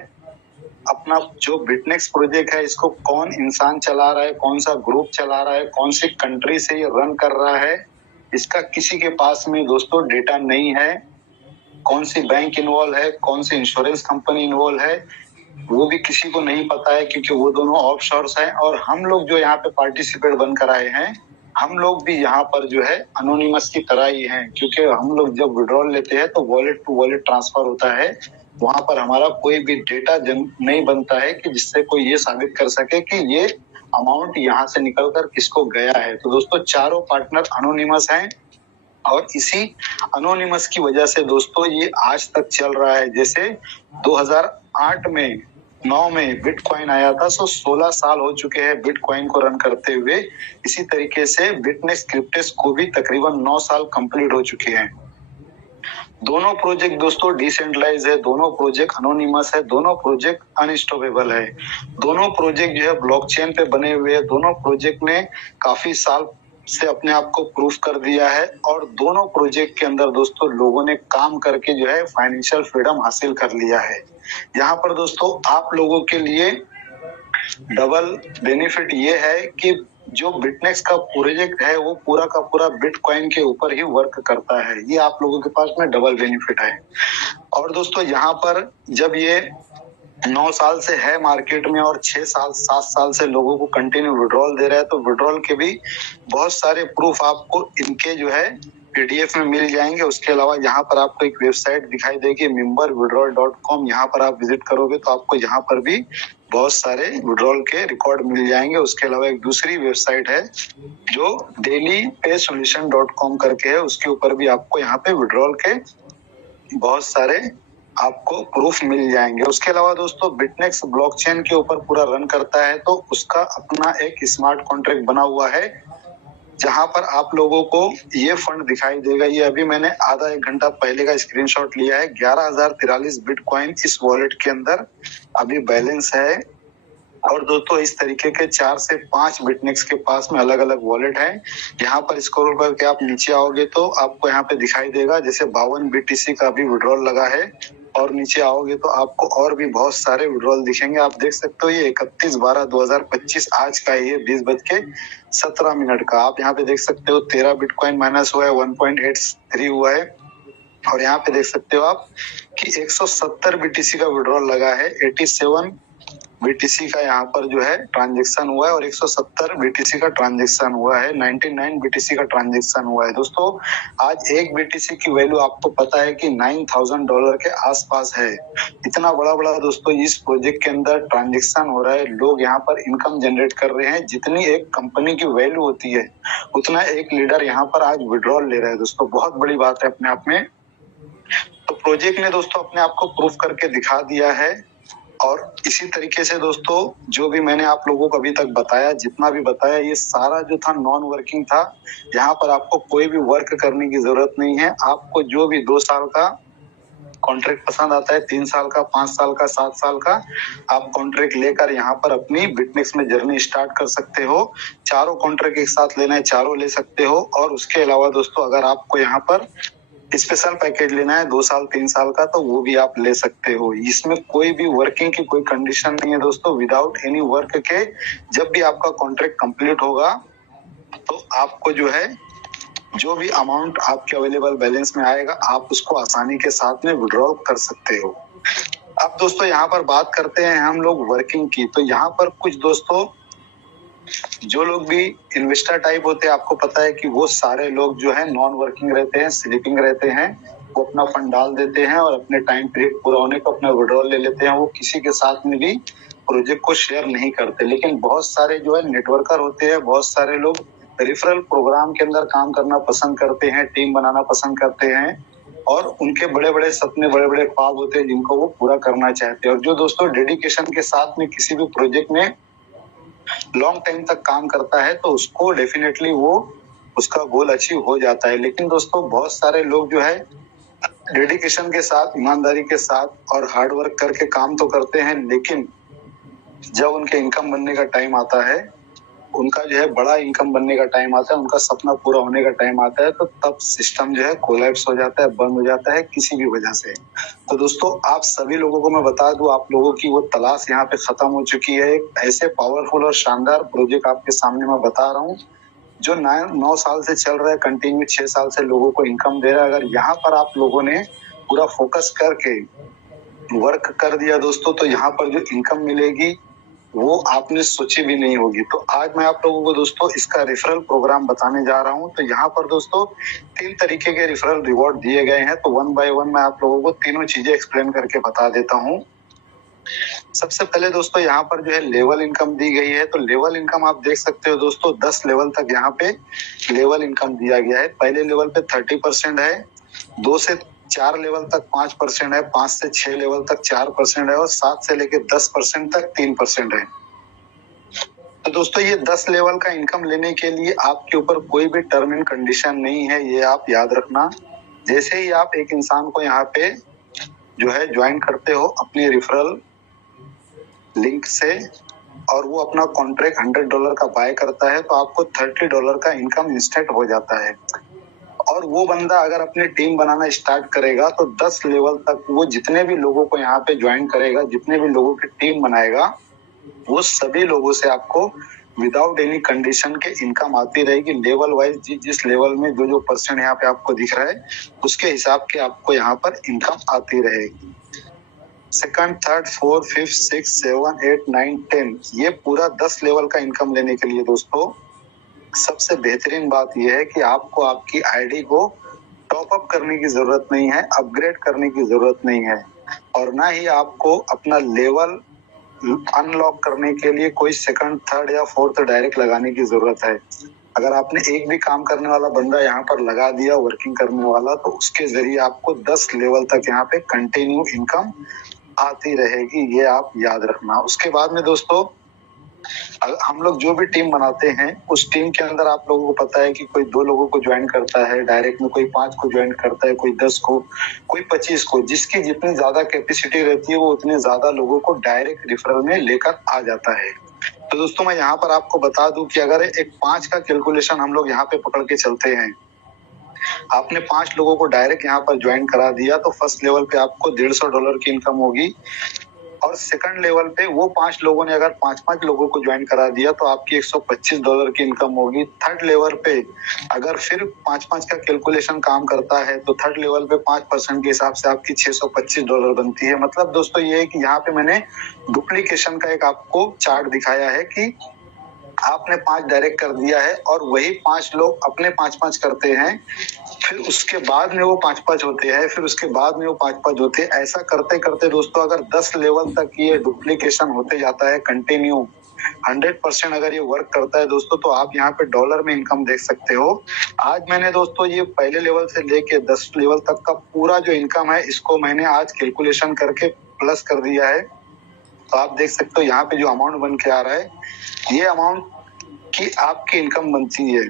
अपना जो बिटनेक्स प्रोजेक्ट है इसको कौन इंसान चला रहा है, कौन सा ग्रुप चला रहा है, कौन सी कंट्री से ये रन कर रहा है, इसका किसी के पास में दोस्तों डेटा नहीं है। कौन सी बैंक इन्वॉल्व है, कौन सी इंश्योरेंस कंपनी इन्वॉल्व है, वो भी किसी को नहीं पता है, क्योंकि वो दोनों ऑफशोर्स हैं। और हम लोग जो यहाँ पे पार्टिसिपेट बनकर आए हैं, हम लोग भी यहाँ पर जो है अनोनिमस की तरह ही हैं, क्योंकि हम लोग जब विड्रॉल लेते हैं तो वॉलेट टू वॉलेट ट्रांसफर होता है। वहां पर हमारा कोई भी डेटा नहीं बनता है कि जिससे कोई ये साबित कर सके कि ये अमाउंट यहाँ से निकलकर किसको गया है। तो दोस्तों चारों पार्टनर अनोनिमस हैं और इसी अनोनिमस की वजह से दोस्तों ये आज तक चल रहा है। जैसे 2008 में 9 में बिटकॉइन आया था, सो 16 साल हो चुके हैं बिटकॉइन को रन करते हुए। इसी तरीके से बिटनेक्स क्रिप्टेस को भी तकरीबन 9 साल कंप्लीट हो चुके हैं। दोनों प्रोजेक्ट दोस्तों डिसेंट्रलाइज है, दोनों प्रोजेक्ट अनोनिमस है, दोनों प्रोजेक्ट अनस्टॉपेबल है। दोनों प्रोजेक्ट जो है ब्लॉकचेन पे बने हुए हैं। दोनों प्रोजेक्ट ने काफी साल से अपने आप को प्रूफ कर दिया है और दोनों प्रोजेक्ट के अंदर दोस्तों लोगों ने काम करके जो है फाइनेंशियल फ्रीडम हासिल कर लिया है। यहाँ पर दोस्तों आप लोगों के लिए डबल बेनिफिट ये है कि जो बिटनेक्स का प्रोजेक्ट है वो पूरा का पूरा बिटकॉइन के ऊपर ही वर्क करता है। ये आप लोगों के पास में डबल बेनिफिट है। और दोस्तों यहाँ पर जब ये 9 साल से है मार्केट में और 6 साल 7 साल से लोगों को कंटिन्यू विड्रॉल दे रहा है, तो विड्रॉल के भी बहुत सारे प्रूफ आपको इनके जो है पीडीएफ में मिल जाएंगे। उसके अलावा यहाँ पर आपको एक वेबसाइट दिखाई देगी memberwithdrawal.com। यहाँ पर आप विजिट करोगे तो आपको यहाँ पर भी बहुत सारे विड्रॉल के रिकॉर्ड मिल जाएंगे। उसके अलावा एक दूसरी वेबसाइट है जो dailypaysolution.com करके है, उसके ऊपर भी आपको यहाँ पे विड्रॉल के बहुत सारे आपको प्रूफ मिल जाएंगे। उसके अलावा दोस्तों बिटनेक्स ब्लॉकचेन के ऊपर पूरा रन करता है, तो उसका अपना एक स्मार्ट कॉन्ट्रैक्ट बना हुआ है जहां पर आप लोगों को ये फंड दिखाई देगा। ये अभी मैंने आधा एक घंटा पहले का स्क्रीनशॉट लिया है। 11,043 बिटकॉइन इस वॉलेट के अंदर अभी बैलेंस है। और दोस्तों इस तरीके के 4 से 5 बिटनेक्स के पास में अलग अलग वॉलेट है। यहाँ पर स्क्रॉल करके आप नीचे आओगे तो आपको यहाँ पे दिखाई देगा जैसे 52 BTC का भी विड्रॉल लगा है। और नीचे आओगे तो आपको और भी बहुत सारे विड्रॉल दिखेंगे। आप देख सकते हो ये 31/12/2025 आज का ये 20:17 का। आप यहाँ पे देख सकते हो 13 बिटकॉइन माइनस हुआ है, 1.83 हुआ है। और यहाँ पे देख सकते हो आप कि 170 BTC का विड्रॉल लगा है, 87 BTC का यहाँ पर जो है ट्रांजेक्शन हुआ है और 170 BTC का ट्रांजेक्शन हुआ है, 99 BTC का ट्रांजेक्शन हुआ है। दोस्तों आज एक BTC की वैल्यू आपको पता है कि $9,000 के आसपास है। इतना बड़ा बड़ा दोस्तों इस प्रोजेक्ट के अंदर ट्रांजेक्शन हो रहा है, लोग यहाँ पर इनकम जनरेट कर रहे हैं। जितनी एक कंपनी की वैल्यू होती है उतना एक लीडर यहाँ पर आज विड्रॉल ले रहा है। दोस्तों बहुत बड़ी बात है अपने आप में। तो प्रोजेक्ट ने दोस्तों अपने आप को प्रूफ करके दिखा दिया है। और इसी तरीके से दोस्तों जो भी मैंने आप लोगों को अभी तक बताया, जितना भी बताया, ये सारा जो था नॉन वर्किंग था। यहाँ पर आपको कोई भी वर्क करने की जरूरत नहीं है। आपको जो भी 2 साल का कॉन्ट्रैक्ट पसंद आता है, 3 साल का, 5 साल का, 7 साल का, आप कॉन्ट्रैक्ट लेकर यहाँ पर अपनी बिटनेक्स में जर्नी स्टार्ट कर सकते हो। चारों कॉन्ट्रैक्ट एक साथ लेना है, चारों ले सकते हो। और उसके अलावा दोस्तों अगर आपको यहाँ पर स्पेशल पैकेज लेना है 2 साल 3 साल का, तो वो भी आप ले सकते हो। इसमें कोई भी वर्किंग की कोई कंडीशन नहीं है दोस्तों। विदाउट एनी वर्क के जब भी आपका कॉन्ट्रैक्ट कंप्लीट होगा तो आपको जो है जो भी अमाउंट आपके अवेलेबल बैलेंस में आएगा आप उसको आसानी के साथ में विड्रॉल कर सकते हो। अब दोस्तों यहाँ पर बात करते हैं हम लोग वर्किंग की। तो यहाँ पर कुछ दोस्तों जो लोग भी इन्वेस्टर टाइप होते हैं, आपको पता है कि वो सारे लोग जो है नॉन वर्किंग रहते हैं, स्लीपिंग रहते हैं। वो अपना फंड डाल देते हैं और अपने टाइम पीरियड पूरा होने को अपना विड्रॉल ले लेते हैं। वो किसी के साथ में भी प्रोजेक्ट को शेयर नहीं करते। लेकिन बहुत सारे जो है नेटवर्कर होते हैं, बहुत सारे लोग रेफरल प्रोग्राम के अंदर काम करना पसंद करते हैं, टीम बनाना पसंद करते हैं और उनके बड़े बड़े सपने, बड़े बड़े ख्वाब होते हैं जिनको वो पूरा करना चाहते हैं। और जो दोस्तों डेडिकेशन के साथ में किसी भी प्रोजेक्ट में लॉन्ग टाइम तक काम करता है तो उसको डेफिनेटली वो उसका गोल अचीव हो जाता है। लेकिन दोस्तों बहुत सारे लोग जो है डेडिकेशन के साथ, ईमानदारी के साथ और हार्ड वर्क करके काम तो करते हैं, लेकिन जब उनके इनकम बनने का टाइम आता है, उनका जो है बड़ा इनकम बनने का टाइम आता है, उनका सपना पूरा होने का टाइम आता है, तो तब सिस्टम जो है कोलैप्स हो जाता है, बंद हो जाता है किसी भी वजह से। तो दोस्तों आप सभी लोगों को मैं बता दूं, आप लोगों की वो तलाश यहाँ पे खत्म हो चुकी है। एक ऐसे पावरफुल और शानदार प्रोजेक्ट आपके सामने मैं बता रहा हूँ जो 9 साल से चल रहा है, कंटिन्यू 6 साल से लोगों को इनकम दे रहा है। अगर यहाँ पर आप लोगों ने पूरा फोकस करके वर्क कर दिया दोस्तों, तो यहाँ पर जो इनकम मिलेगी वो आपने सोची भी नहीं होगी। तो आज मैं आप लोगों को दोस्तों इसका रेफरल प्रोग्राम बताने जा रहा हूं। तो यहाँ पर दोस्तों 3 तरीके के रेफरल रिवॉर्ड दिए गए हैं। तो 1 बाय 1 मैं आप लोगों को तीनों चीजें एक्सप्लेन करके बता देता हूं। सबसे पहले दोस्तों यहाँ पर जो है लेवल इनकम दी गई है। तो लेवल इनकम आप देख सकते हो दोस्तों, 10 लेवल तक यहाँ पे लेवल इनकम दिया गया है। पहले लेवल पे 30% है, 2 से 4 लेवल तक 5% है, 5 से 6 लेवल तक 4% है और 7 से लेकर 10% तक 3% है। तो दोस्तों ये 10 लेवल का इनकम लेने के लिए आपके ऊपर कोई भी टर्म एंड कंडीशन नहीं है, ये आप याद रखना। जैसे ही आप एक इंसान को यहाँ पे जो है ज्वाइन करते हो अपनी रेफरल लिंक से और वो अपना कॉन्ट्रैक्ट $100 का बाय करता है, तो आपको $30 का इनकम इंस्टेंट हो जाता है। और वो बंदा अगर अपनी टीम बनाना स्टार्ट करेगा तो 10 लेवल तक वो जितने भी लोगों को यहाँ पे ज्वाइन करेगा, जितने भी लोगों की टीम बनाएगा, वो सभी लोगों से आपको विदाउट एनी कंडीशन के इनकम आती रहेगी। लेवल वाइज जिस लेवल में जो परसेंट यहाँ पे आपको दिख रहा है उसके हिसाब के आपको यहाँ पर इनकम आती रहेगी। सेकंड, थर्ड, फोर्थ, फिफ्थ, 6, 7, 8, 9, 10 ये पूरा 10 लेवल का इनकम लेने के लिए दोस्तों सबसे बेहतरीन बात यह है कि आपको आपकी आईडी को टॉप अप करने की जरूरत नहीं है, अपग्रेड करने की जरूरत नहीं है और ना ही आपको अपना लेवल अनलॉक करने के लिए कोई सेकंड, थर्ड या फोर्थ डायरेक्ट लगाने की जरूरत है। अगर आपने एक भी काम करने वाला बंदा यहाँ पर लगा दिया वर्किंग करने वाला, तो उसके जरिए आपको 10 लेवल तक यहाँ पे कंटिन्यू इनकम आती रहेगी, ये आप याद रखना। उसके बाद में दोस्तों हम लोग जो भी टीम बनाते हैं उस टीम के अंदर आप लोगों को पता है कि कोई 2 लोगों को ज्वाइन करता है डायरेक्ट में, कोई 5 को ज्वाइन करता है, कोई 10 को, कोई 25 को। जिसकी जितनी ज्यादा कैपेसिटी रहती है वो उतने ज्यादा लोगों को डायरेक्ट रेफरल में लेकर आ जाता है। तो दोस्तों मैं यहाँ पर आपको बता दूं कि अगर एक 5 का कैलकुलेशन हम लोग यहाँ पे पकड़ के चलते हैं, आपने 5 लोगों को डायरेक्ट यहाँ पर ज्वाइन करा दिया तो फर्स्ट लेवल पे आपको $150 की इनकम होगी और सेकंड लेवल पे वो 5 लोगों ने अगर 5-5 लोगों को ज्वाइन करा दिया तो आपकी $125 की इनकम होगी। थर्ड लेवल पे अगर फिर 5-5 का कैलकुलेशन काम करता है तो थर्ड लेवल पे 5% के हिसाब से आपकी $625 बनती है। मतलब दोस्तों ये है कि यहाँ पे मैंने डुप्लीकेशन का एक आपको चार्ट दिखाया है कि आपने 5 डायरेक्ट कर दिया है और वही 5 लोग अपने 5-5 करते हैं, फिर उसके बाद में वो 5-5 होते हैं, फिर उसके बाद में वो 5-5 होते हैं। ऐसा करते करते दोस्तों अगर 10 लेवल तक ये डुप्लीकेशन होते जाता है कंटिन्यू 100% अगर ये वर्क करता है दोस्तों, तो आप यहाँ पे डॉलर में इनकम देख सकते हो। आज मैंने दोस्तों ये पहले लेवल से लेके 10 लेवल तक का पूरा जो इनकम है इसको मैंने आज कैलकुलेशन करके प्लस कर दिया है। तो आप देख सकते हो यहाँ पे जो अमाउंट बन के आ रहा है, ये अमाउंट की आपकी इनकम बनती है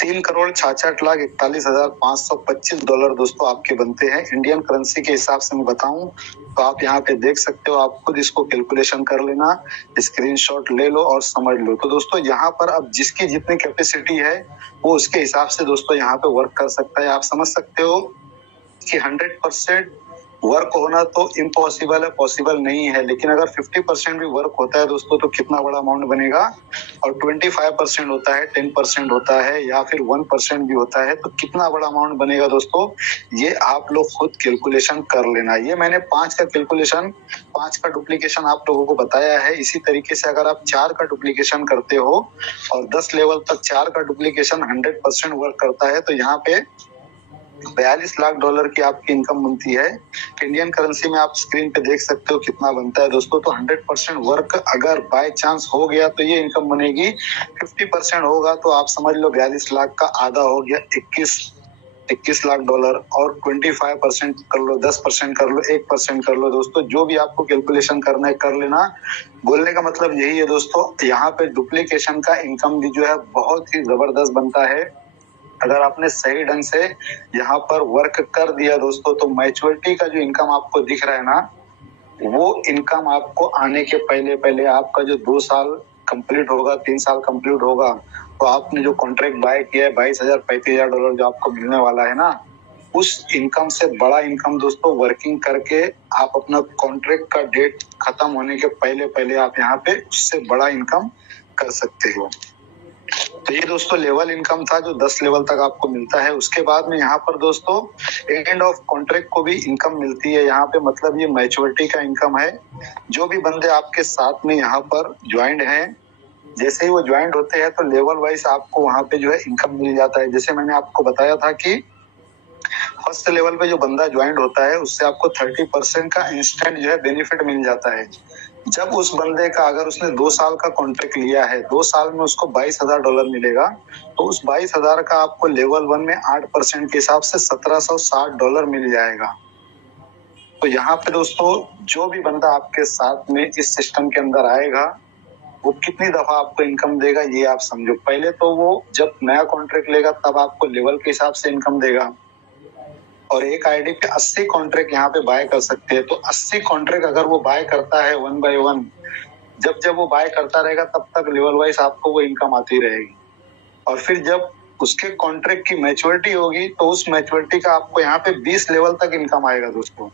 $3,66,41,525 दोस्तों आपके बनते हैं। इंडियन करेंसी के हिसाब से मैं बताऊं तो आप यहाँ पे देख सकते हो, आप खुद इसको कैलकुलेशन कर लेना, स्क्रीनशॉट ले लो और समझ लो। तो दोस्तों यहाँ पर अब जिसकी जितनी कैपेसिटी है वो उसके हिसाब से दोस्तों यहाँ पे वर्क कर सकता है। आप समझ सकते हो कि 100% वर्क होना तो इम्पॉसिबल है, पॉसिबल नहीं है, लेकिन अगर 50% भी वर्क होता है दोस्तों तो कितना बड़ा अमाउंट बनेगा, और 25% होता है, 10% होता है या फिर 1% भी होता है तो कितना बड़ा अमाउंट बनेगा दोस्तों, ये आप लोग खुद कैलकुलेशन कर लेना। ये मैंने 5 का कैलकुलेशन, 5 का डुप्लीकेशन आप लोगों को बताया है। इसी तरीके से अगर आप 4 का डुप्लीकेशन करते हो और 10 लेवल तक 4 का डुप्लीकेशन 100% वर्क करता है तो यहाँ पे $42 लाख की आपकी इनकम बनती है। इंडियन करेंसी में आप स्क्रीन पे देख सकते हो कितना बनता है दोस्तों। तो 100% वर्क अगर बाय चांस हो गया तो ये इनकम बनेगी। 50% होगा तो आप समझ लो 42 लाख का आधा हो गया $21 लाख, और 25% कर लो, 10% कर लो, 1% कर लो दोस्तों, जो भी आपको कैलकुलेशन करना है कर लेना। बोलने का मतलब यही है दोस्तों, यहाँ पे डुप्लीकेशन का इनकम भी जो है बहुत ही जबरदस्त बनता है। अगर आपने सही ढंग से यहाँ पर वर्क कर दिया दोस्तों तो मैच्योरिटी का जो इनकम आपको दिख रहा है ना, वो इनकम आपको आने के पहले पहले आपका जो 2 साल कंप्लीट होगा, 3 साल कंप्लीट होगा, तो आपने जो कॉन्ट्रैक्ट बाय किया है $22,000-$35,000 जो आपको मिलने वाला है ना, उस इनकम से बड़ा इनकम दोस्तों वर्किंग करके आप अपना कॉन्ट्रैक्ट का डेट खत्म होने के पहले पहले आप यहाँ पे उससे बड़ा इनकम कर सकते हो। तो ये दोस्तों लेवल इनकम था जो 10 लेवल तक आपको मिलता है। उसके बाद में यहाँ पर दोस्तों एंड ऑफ कॉन्ट्रैक्ट को भी इनकम मिलती है यहाँ पे, मतलब ये मैच्योरिटी का इनकम है। जो भी बंदे आपके साथ में यहाँ पर ज्वाइंट हैं, जैसे ही वो ज्वाइंट होते हैं तो लेवल वाइज आपको वहाँ पे जो है इनकम मिल जाता है। जैसे मैंने आपको बताया था कि फर्स्ट लेवल पे जो बंदा ज्वाइंट होता है उससे आपको 30% का इंस्टेंट जो है बेनिफिट मिल जाता है। जब उस बंदे का अगर उसने 2 साल का कॉन्ट्रैक्ट लिया है, 2 साल में उसको $22,000 मिलेगा, तो उस 22,000 का आपको लेवल 1 में 8% के हिसाब से $1,760 मिल जाएगा। तो यहाँ पे दोस्तों जो भी बंदा आपके साथ में इस सिस्टम के अंदर आएगा वो कितनी दफा आपको इनकम देगा ये आप समझो। पहले तो वो जब नया कॉन्ट्रैक्ट लेगा तब आपको लेवल के हिसाब से इनकम देगा, और एक आईडी पे 80 कॉन्ट्रैक्ट यहाँ पे बाय कर सकते हैं। तो 80 कॉन्ट्रैक्ट अगर वो बाय करता है 1 by 1, जब वो बाय करता रहेगा तब तक लेवल वाइज आपको वो इनकम आती रहेगी। और फिर जब उसके कॉन्ट्रैक्ट की मैच्योरिटी होगी तो उस मैच्योरिटी का आपको यहाँ पे 20 लेवल तक इनकम आएगा दोस्तों।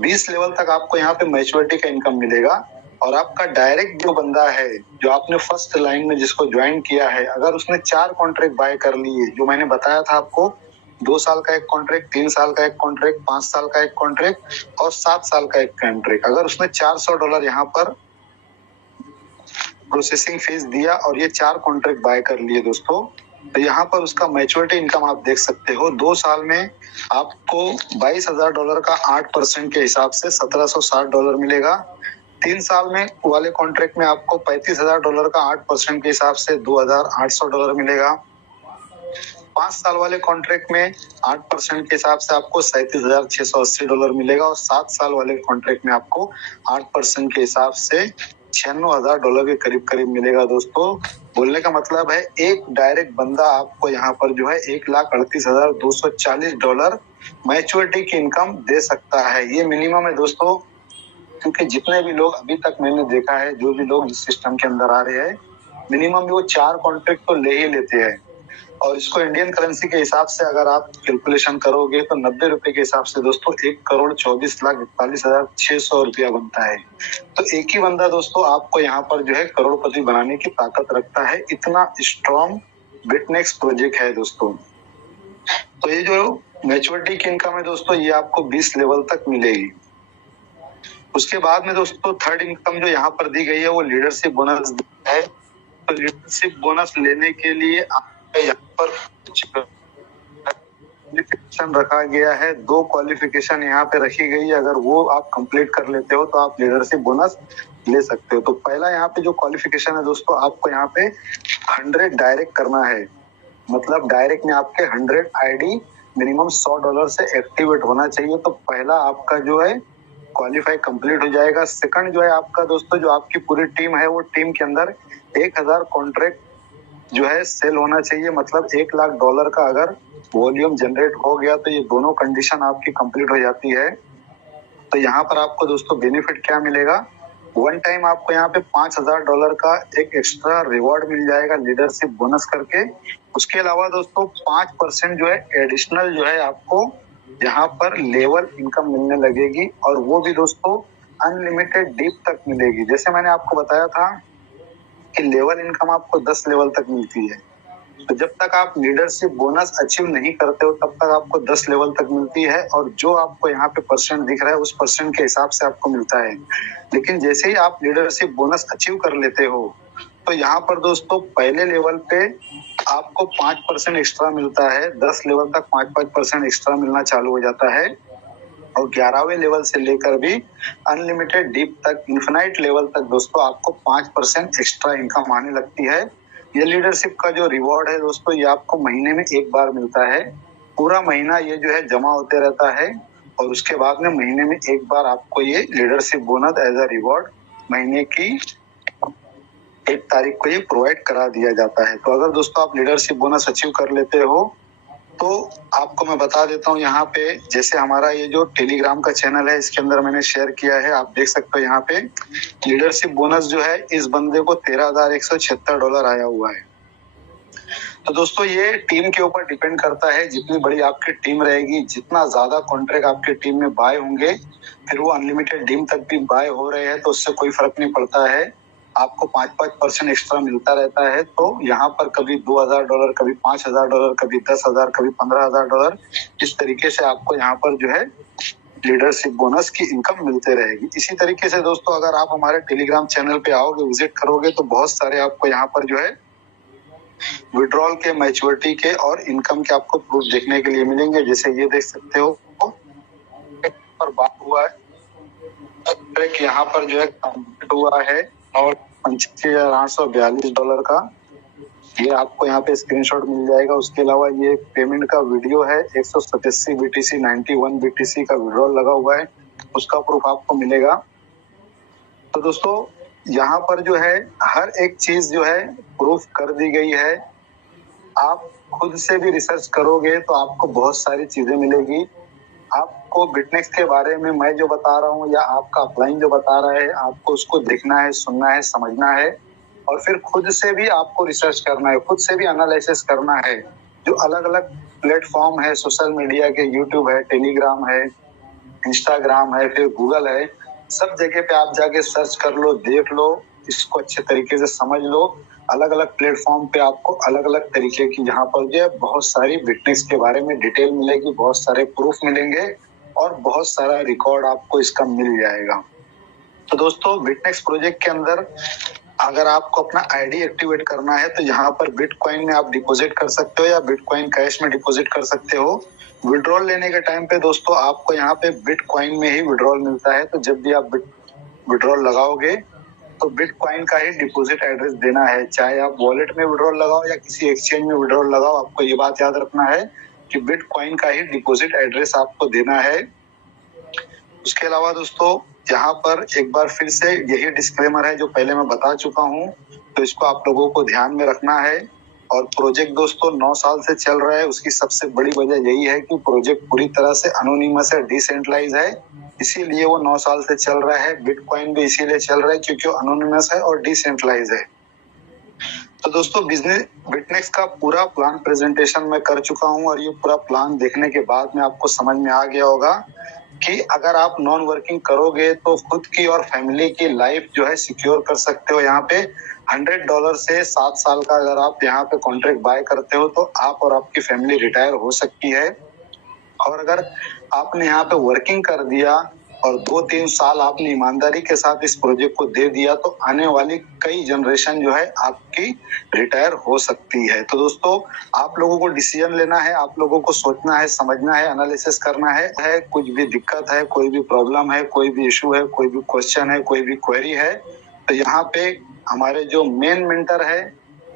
20 लेवल तक आपको यहाँ पे मैच्योरिटी का इनकम मिलेगा। और आपका डायरेक्ट जो बंदा है जो आपने फर्स्ट लाइन में जिसको ज्वाइन किया है, अगर उसने 4 कॉन्ट्रैक्ट बाय कर लिए, जो मैंने बताया था आपको, 2 साल का एक कॉन्ट्रैक्ट, 3 साल का एक कॉन्ट्रैक्ट, 5 साल का एक कॉन्ट्रैक्ट और 7 साल का एक कॉन्ट्रैक्ट, अगर उसने $400 यहाँ पर प्रोसेसिंग फीस दिया और ये 4 कॉन्ट्रैक्ट बाय कर लिए दोस्तों, तो यहाँ पर उसका मैच्योरिटी इनकम आप देख सकते हो। 2 साल में आपको $22,000 का 8% के हिसाब से $1,760 मिलेगा। 3 साल में वाले कॉन्ट्रैक्ट में आपको $35,000 का 8% के हिसाब से $2,800 मिलेगा। 5 साल वाले कॉन्ट्रैक्ट में 8% के हिसाब से आपको $37,680 मिलेगा। और 7 साल वाले कॉन्ट्रैक्ट में आपको 8% के हिसाब से $96,000 के करीब करीब मिलेगा दोस्तों। बोलने का मतलब है एक डायरेक्ट बंदा आपको यहाँ पर जो है $1,38,240 मैच्योरिटी की इनकम दे सकता है। ये मिनिमम है दोस्तों, क्योंकि जितने भी लोग अभी तक मैंने देखा है, जो भी लोग इस सिस्टम के अंदर आ रहे हैं, मिनिमम वो 4 कॉन्ट्रैक्ट तो ले ही लेते हैं। और इसको इंडियन करेंसी के हिसाब से अगर आप कैलकुलेशन करोगे तो 90 रुपए के हिसाब से दोस्तों 1,24,41,600 रुपया बनता है। तो एक ही बंदा दोस्तों आपको यहाँ पर जो है करोड़पति बनाने की ताकत रखता है। इतना स्ट्रॉन्ग बिटनेक्स प्रोजेक्ट है दोस्तों। तो ये जो मैच्योरिटी की इनकम है दोस्तों, ये आपको 20 लेवल तक मिलेगी। उसके बाद में दोस्तों थर्ड इनकम जो यहाँ पर दी गई है वो लीडरशिप बोनस है। तो लीडरशिप बोनस लेने के लिए यहाँ पर क्वालिफिकेशन रखा गया है। 2 क्वालिफिकेशन यहाँ पे रखी गई है, अगर वो आप कंप्लीट कर लेते हो तो आप लीडरशिप बोनस ले सकते हो। तो पहला यहाँ पे जो क्वालिफिकेशन है दोस्तों, आपको यहाँ पे 100 डायरेक्ट करना है। मतलब डायरेक्ट में आपके 100 आईडी मिनिमम $100 से एक्टिवेट होना चाहिए। तो पहला आपका जो है क्वालिफाई कंप्लीट हो जाएगा। सेकंड जो है आपका दोस्तों, जो आपकी पूरी टीम है वो टीम के अंदर 1000 कॉन्ट्रैक्ट जो है सेल होना चाहिए। मतलब $1,00,000 का अगर वॉल्यूम जनरेट हो गया तो ये दोनों कंडीशन आपकी कंप्लीट हो जाती है। तो यहाँ पर आपको दोस्तों बेनिफिट क्या मिलेगा, वन टाइम आपको यहाँ पे $5,000 का एक एक्स्ट्रा रिवॉर्ड मिल जाएगा लीडरशिप बोनस करके। उसके अलावा दोस्तों 5% जो है एडिशनल जो है आपको यहाँ पर लेवल इनकम मिलने लगेगी, और वो भी दोस्तों अनलिमिटेड डीप तक मिलेगी। जैसे मैंने आपको बताया था कि लेवल इनकम आपको 10 लेवल तक मिलती है। तो जब तक आप लीडरशिप बोनस अचीव नहीं करते हो तब तक आपको 10 लेवल तक मिलती है, और जो आपको यहाँ पे परसेंट दिख रहा है उस परसेंट के हिसाब से आपको मिलता है। लेकिन जैसे ही आप लीडरशिप बोनस अचीव कर लेते हो तो यहाँ पर दोस्तों पहले लेवल पे आपको 5% एक्स्ट्रा मिलता है। 10 लेवल तक 5% एक्स्ट्रा मिलना चालू हो जाता है, और 11वें लेवल से लेकर भी अनलिमिटेड डीप तक, इन्फिनाइट लेवल तक दोस्तों आपको 5% एक्स्ट्रा इनकम आने लगती है। ये लीडरशिप का जो रिवॉर्ड है दोस्तों, ये आपको महीने में एक बार मिलता है। पूरा महीना ये जो है जमा होते रहता है, और उसके बाद में महीने में एक बार आपको ये leadership bonus as a reward महीने की 1 तारीख को ये प्रोवाइड करा दिया जाता है। तो अगर दोस्तों आप लीडरशिप बोनस अचीव कर लेते हो तो आपको मैं बता देता हूँ यहाँ पे, जैसे हमारा ये जो टेलीग्राम का चैनल है इसके अंदर मैंने शेयर किया है, आप देख सकते हो यहाँ पे लीडरशिप बोनस जो है इस बंदे को $13,176 आया हुआ है। तो दोस्तों ये टीम के ऊपर डिपेंड करता है, जितनी बड़ी आपकी टीम रहेगी, जितना ज्यादा कॉन्ट्रैक्ट आपकी टीम में बाय होंगे, फिर वो अनलिमिटेड डीम तक भी बाय हो रहे हैं तो उससे कोई फर्क नहीं पड़ता है, आपको 5% एक्स्ट्रा मिलता रहता है। तो यहाँ पर कभी $2,000, कभी $5,000, कभी $10,000, कभी $15,000, इस तरीके से आपको यहाँ पर जो है लीडरशिप बोनस की इनकम मिलते रहेगी। इसी तरीके से दोस्तों अगर आप हमारे टेलीग्राम चैनल पे आओगे, विजिट करोगे, तो बहुत सारे आपको यहाँ पर जो है विड्रॉल के, मैच्योरिटी के और इनकम के आपको प्रूफ देखने के लिए मिलेंगे। जैसे ये देख सकते हो पर बात हुआ है, यहाँ पर जो है कंप्लीट हुआ है और $85,842 का ये आपको यहाँ पे स्क्रीनशॉट मिल जाएगा। उसके अलावा ये पेमेंट का वीडियो है, 187 BTC 91 BTC का विड्रॉल लगा हुआ है, उसका प्रूफ आपको मिलेगा। तो दोस्तों यहाँ पर जो है हर एक चीज जो है प्रूफ कर दी गई है। आप खुद से भी रिसर्च करोगे तो आपको बहुत सारी चीजें मिलेगी। आपको बिटनेक्स के बारे में मैं जो बता रहा हूँ या आपका अपलाइन जो बता रहा है, आपको उसको देखना है, सुनना है, समझना है और फिर खुद से भी आपको रिसर्च करना है, खुद से भी एनालिसिस करना है। जो अलग अलग प्लेटफॉर्म है सोशल मीडिया के, यूट्यूब है, टेलीग्राम है, इंस्टाग्राम है, फिर गूगल है, सब जगह पे आप जाके सर्च कर लो, देख लो, इसको अच्छे तरीके से समझ लो। अलग अलग प्लेटफॉर्म पे आपको अलग अलग तरीके की यहाँ पर जो है बहुत सारी बिटनेक्स के बारे में डिटेल मिलेगी, बहुत सारे प्रूफ मिलेंगे और बहुत सारा रिकॉर्ड आपको इसका मिल जाएगा। तो दोस्तों बिटनेक्स प्रोजेक्ट के अंदर अगर आपको अपना आईडी एक्टिवेट करना है तो यहाँ पर बिटकॉइन में आप डिपॉजिट कर सकते हो या बिटकॉइन कैश में डिपॉजिट कर सकते हो। विड्रॉल लेने के टाइम पे दोस्तों आपको यहाँ पे बिटकॉइन में ही विड्रॉल मिलता है। तो जब भी आप विड्रॉल लगाओगे तो बिटकॉइन का ही डिपॉजिट एड्रेस देना है, चाहे आप वॉलेट में विड्रॉल लगाओ या किसी एक्सचेंज में विड्रॉल लगाओ, आपको ये बात याद रखना है कि बिटकॉइन का ही डिपॉजिट एड्रेस आपको देना है। उसके अलावा दोस्तों यहाँ पर एक बार फिर से यही डिस्क्लेमर है जो पहले मैं बता चुका हूँ, तो इसको आप लोगों को ध्यान में रखना है। और प्रोजेक्ट दोस्तों 9 साल से चल रहा है, उसकी सबसे बड़ी वजह यही है कि प्रोजेक्ट पूरी तरह से अनोनिमस है, डिसेंट्रलाइज है, इसीलिए वो 9 साल से चल रहा है। बिटकॉइन भी इसीलिए चल रहा है क्योंकि वो अनोनिमस है और डिसेंट्रलाइज है। तो दोस्तों बिजनेस बिटनेक्स का पूरा प्लान प्रेजेंटेशन मैं कर चुका हूँ और ये पूरा प्लान देखने के बाद में आपको समझ में आ गया होगा कि अगर आप नॉन वर्किंग करोगे तो खुद की और फैमिली की लाइफ जो है सिक्योर कर सकते हो। यहाँ पे $100 से 7 साल का अगर आप यहाँ पे कॉन्ट्रैक्ट बाय करते हो तो आप और आपकी फैमिली रिटायर हो सकती है। और अगर आपने यहाँ पे वर्किंग कर दिया और 2-3 साल आपने ईमानदारी के साथ इस प्रोजेक्ट को दे दिया तो आने वाली कई जनरेशन जो है आपकी रिटायर हो सकती है। तो दोस्तों आप लोगों को डिसीजन लेना है, आप लोगों को सोचना है, समझना है, एनालिसिस करना है। कुछ भी दिक्कत है, कोई भी प्रॉब्लम है, कोई भी इशू है, कोई भी क्वेश्चन है, कोई भी क्वेरी है, तो यहाँ पे हमारे जो मेन मेंटर है,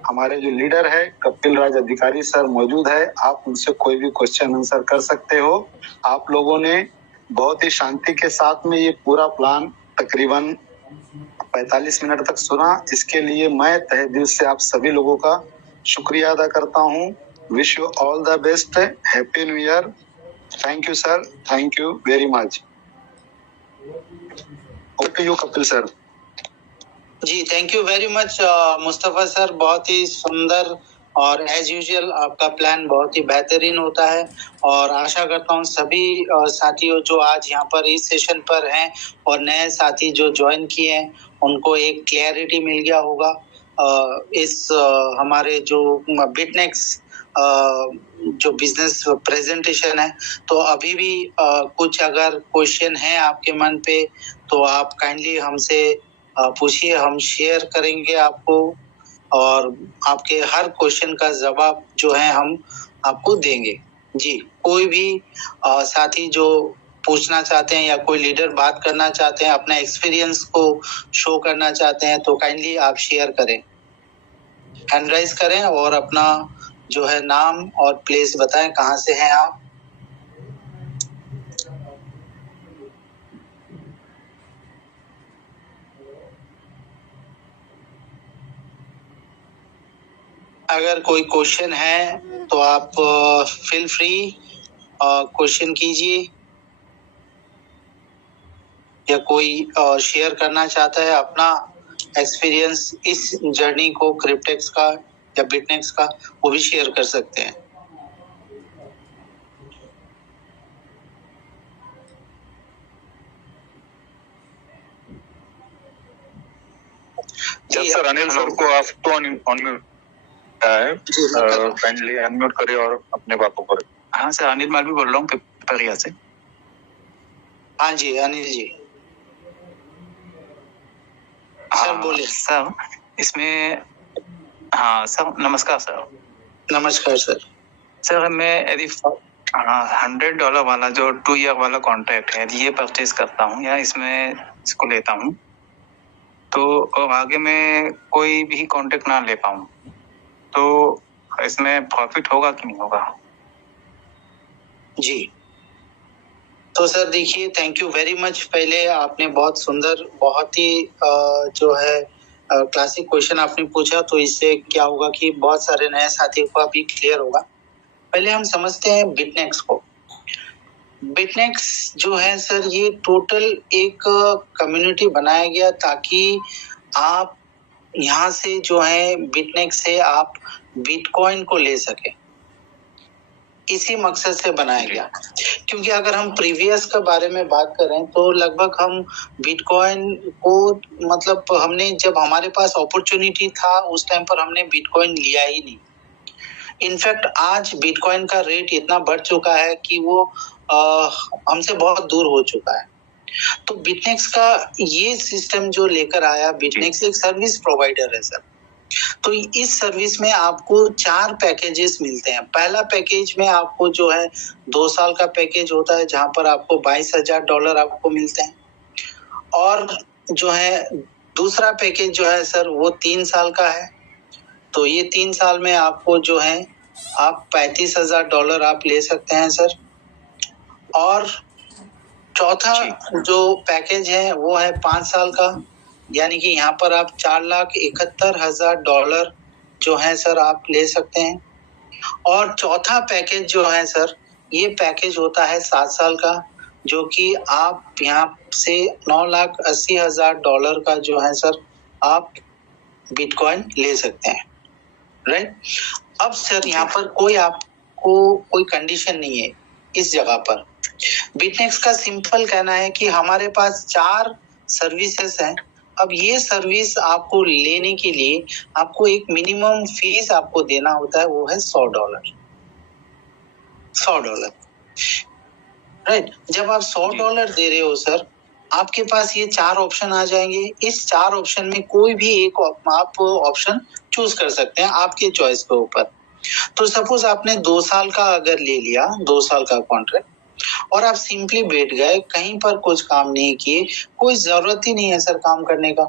हमारे जो लीडर है कपिल राज अधिकारी सर मौजूद है, आप उनसे कोई भी क्वेश्चन आंसर कर सकते हो। आप लोगों ने बहुत ही शांति के साथ में ये पूरा प्लान तकरीबन 45 मिनट तक सुना, इसके लिए मैं तहे दिल से आप सभी लोगों का शुक्रिया अदा करता हूँ। Wish you all the best, happy new year. Thank you sir, thank you very much. Okay you Kapil sir. जी thank you very much Mustafa sir, बहुत ही सुंदर और एज यूजुअल आपका प्लान बहुत ही बेहतरीन होता है और आशा करता हूँ सभी साथियों जो आज यहाँ पर इस सेशन पर हैं और नए साथी जो ज्वाइन किए हैं उनको एक क्लैरिटी मिल गया होगा इस हमारे जो बिटनेक्स जो बिजनेस प्रेजेंटेशन है। तो अभी भी कुछ अगर क्वेश्चन है आपके मन पे तो आप काइंडली हमसे पूछिए, हम शेयर करेंगे आपको और आपके हर क्वेश्चन का जवाब जो है हम आपको देंगे। जी कोई भी साथी जो पूछना चाहते हैं या कोई लीडर बात करना चाहते हैं, अपना एक्सपीरियंस को शो करना चाहते हैं तो काइंडली आप शेयर करें, हैंड राइज करें और अपना जो है नाम और प्लेस बताएं, कहाँ से हैं आप। अगर कोई क्वेश्चन है तो आप फील फ्री क्वेश्चन कीजिए, या कोई शेयर करना चाहता है अपना एक्सपीरियंस इस जर्नी को क्रिप्टेक्स का या बिटनेक्स का, वो भी शेयर कर सकते हैं। सर अनिल सर को आपको अनम्यूट है, काइंडली अनम्यूट करिए और अपने बातों करें। हाँ सर, अनिल मालवी बोल रहा हूँ पिपरिया से। हाँ जी अनिल जी, सर बोले। सर इसमें, हाँ सर नमस्कार सर। नमस्कार सर। सर मैं यदि $100 वाला जो 2 ईयर वाला कॉन्ट्रैक्ट है ये परचेज करता हूँ या इसमें इसको लेता हूँ, तो और आगे में कोई भी कॉन्ट्रैक्ट ना ले पाऊँ, तो इसमें प्रॉफिट होगा कि नहीं होगा? जी तो सर देखिए, थैंक यू वेरी मच। पहले आपने बहुत सुंदर, बहुत ही जो है क्लासिक क्वेश्चन आपने पूछा, तो इससे क्या होगा कि बहुत सारे नए साथियों को अभी क्लियर होगा। पहले हम समझते हैं बिटनेक्स को। बिटनेक्स जो है सर, ये टोटल एक कम्युनिटी बनाया गया ताकि आप यहाँ से जो है बिटनेक्स से आप बिटकॉइन को ले सके, इसी मकसद से बनाया गया। क्योंकि अगर हम प्रीवियस के बारे में बात करें तो लगभग हम बिटकॉइन को, मतलब हमने जब हमारे पास अपॉर्चुनिटी था उस टाइम पर हमने बिटकॉइन लिया ही नहीं। इनफैक्ट आज बिटकॉइन का रेट इतना बढ़ चुका है कि वो हमसे बहुत दूर हो चुका है। तो बिटनेक्स का ये सिस्टम जो लेकर आया, बिटनेक्स एक सर्विस प्रोवाइडर है सर। तो इस सर्विस में आपको 4 पैकेजेस मिलते हैं। पहला पैकेज में आपको जो है 2 साल का पैकेज होता है, जहां पर आपको $22,000 आपको मिलते हैं। और जो है दूसरा पैकेज जो है सर, वो 3 साल का है। तो ये 3 साल में आपको जो है आप $35,000 आप ले सकते हैं सर। और चौथा जो पैकेज है वो है 5 साल का, यानी कि यहाँ पर आप $4,71,000 जो है सर आप ले सकते हैं। और चौथा पैकेज जो है सर, ये पैकेज होता है 7 साल का, जो कि आप यहाँ से $9,80,000 का जो है सर आप बिटकॉइन ले सकते हैं। राइट। अब सर यहाँ पर कोई आपको कोई कंडीशन नहीं है इस जगह पर। बिटनेक्स का सिंपल कहना है कि हमारे पास 4 सर्विसेज हैं। अब ये सर्विस आपको लेने के लिए आपको एक मिनिमम फीस आपको देना होता है, वो है $100। $100 राइट। जब आप $100 दे रहे हो सर, आपके पास ये 4 ऑप्शन आ जाएंगे। इस 4 ऑप्शन में कोई भी एक आप ऑप्शन चूज कर सकते हैं आपके चॉइस के ऊपर। तो सपोज आपने 2 साल का अगर ले लिया, 2 साल का कॉन्ट्रैक्ट, और आप सिंपली बैठ गए, कहीं पर कुछ काम नहीं किए, कोई जरूरत ही नहीं है सर काम करने का,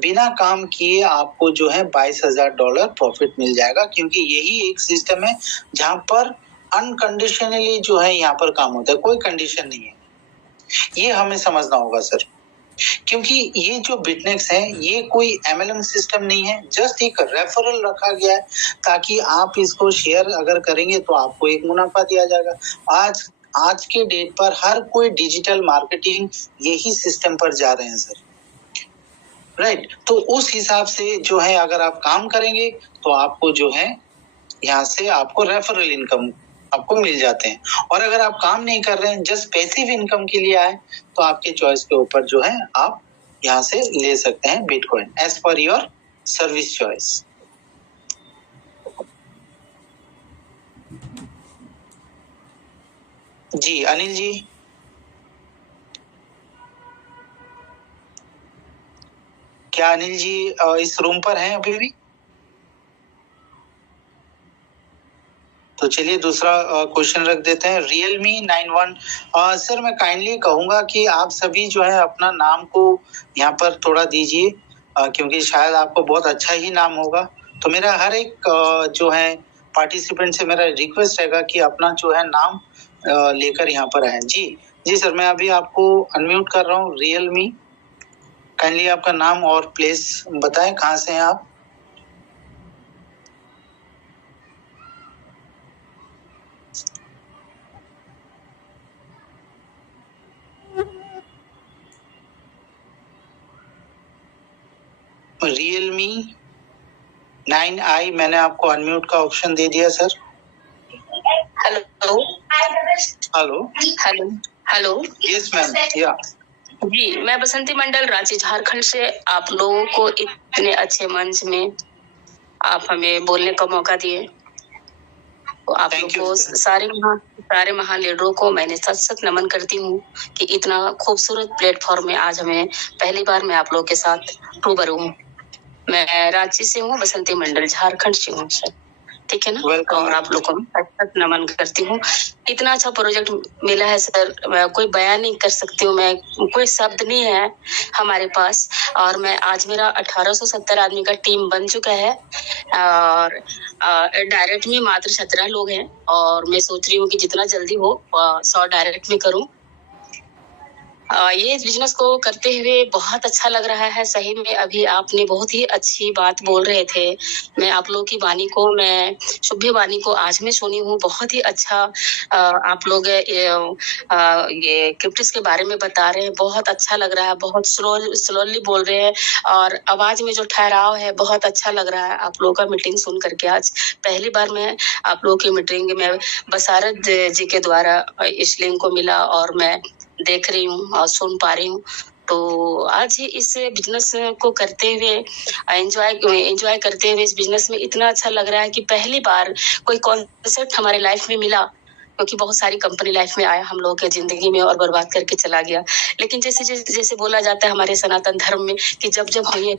बिना काम किए आपको जो है $22,000 प्रॉफिट मिल जाएगा। क्योंकि यही एक सिस्टम है जहां पर अनकंडीशनली जो है यहाँ पर काम होता है, कोई कंडीशन नहीं है। ये हमें समझना होगा सर। क्योंकि ये जो बिटनेक्स है ये कोई MLM सिस्टम नहीं है, जस्ट एक रेफरल रखा गया है ताकि आप इसको शेयर अगर करेंगे तो आपको एक मुनाफा दिया जाएगा। आज के डेट पर हर कोई डिजिटल मार्केटिंग यही सिस्टम पर जा रहे हैं सर। राइट। तो उस हिसाब से जो है अगर आप काम करेंगे तो आपको जो है यहाँ से आपको रेफरल इनकम आपको मिल जाते हैं। और अगर आप काम नहीं कर रहे हैं, जस्ट पैसिव इनकम के लिए आए, तो आपके चॉइस के ऊपर जो है आप यहाँ से ले सकते हैं bitcoin as per your service choice. जी अनिल जी, क्या अनिल जी इस रूम पर हैं अभी भी? तो चलिए दूसरा क्वेश्चन रख देते हैं। Realme 91 सर, मैं काइंडली कहूंगा कि आप सभी जो है अपना नाम को यहाँ पर थोड़ा दीजिए, क्योंकि शायद आपको बहुत अच्छा ही नाम होगा। तो मेरा हर एक जो है पार्टिसिपेंट से मेरा रिक्वेस्ट रहेगा कि अपना जो है नाम लेकर यहाँ पर आए। जी सर, मैं अभी आपको अनम्यूट कर रहा हूँ। Realme, काइंडली आपका नाम और प्लेस बताएं, कहाँ से हैं आप? Realme 9i, मैंने आपको अनम्यूट का ऑप्शन दे दिया sir. Hello hello hello hello yes ma'am, या जी, मैं बसंती मंडल, रांची, झारखंड से आप लोगों को इतने अच्छे मंच में आप हमें बोलने का मौका दिए। तो आप लोग को सारे महान लीडरों को मैंने सच सच नमन करती हूँ कि इतना खूबसूरत प्लेटफॉर्म में आज हमें पहली बार मैं आप लोगों के साथ रूबरू हूँ। मैं रांची से हूँ, बसंती मंडल झारखंड से हूँ सर, ठीक है ना। और आप लोग को मैं नमन करती हूँ। इतना अच्छा प्रोजेक्ट मिला है सर, मैं कोई बयान नहीं कर सकती हूँ, मैं कोई शब्द नहीं है हमारे पास। और मैं आज मेरा 1870 आदमी का टीम बन चुका है और डायरेक्ट में मात्र 17 लोग हैं और मैं सोच रही हूँ कि जितना जल्दी हो 100 डायरेक्ट में करूँ। ये बिजनेस को करते हुए बहुत अच्छा लग रहा है सही में। अभी आपने बहुत ही अच्छी बात बोल रहे थे। मैं आप लोगों की वाणी को, मैं शुभ वाणी को आज मैं सुनी हूँ। बहुत ही अच्छा आप लोग ये क्रिप्टिस के बारे में बता रहे हैं, बहुत अच्छा लग रहा है। बहुत स्लोली बोल रहे हैं और आवाज में जो ठहराव है बहुत अच्छा लग रहा है। आप लोगों का मीटिंग सुन करके आज पहली बार मैं आप लोगों की मीटिंग में बसारत जी के द्वारा इस लिंक को मिला और मैं देख रही हूँ और सुन पा रही हूँ। तो आज ही इस बिजनेस को करते हुए एंजॉय करते हुए इस बिजनेस में इतना अच्छा लग रहा है कि पहली बार कोई कॉन्सेप्ट हमारे लाइफ में मिला, क्योंकि बहुत सारी कंपनी लाइफ में आया हम लोगों के जिंदगी में और बर्बाद करके चला गया। लेकिन जैसे बोला जाता है हमारे सनातन धर्म में कि जब जब हुई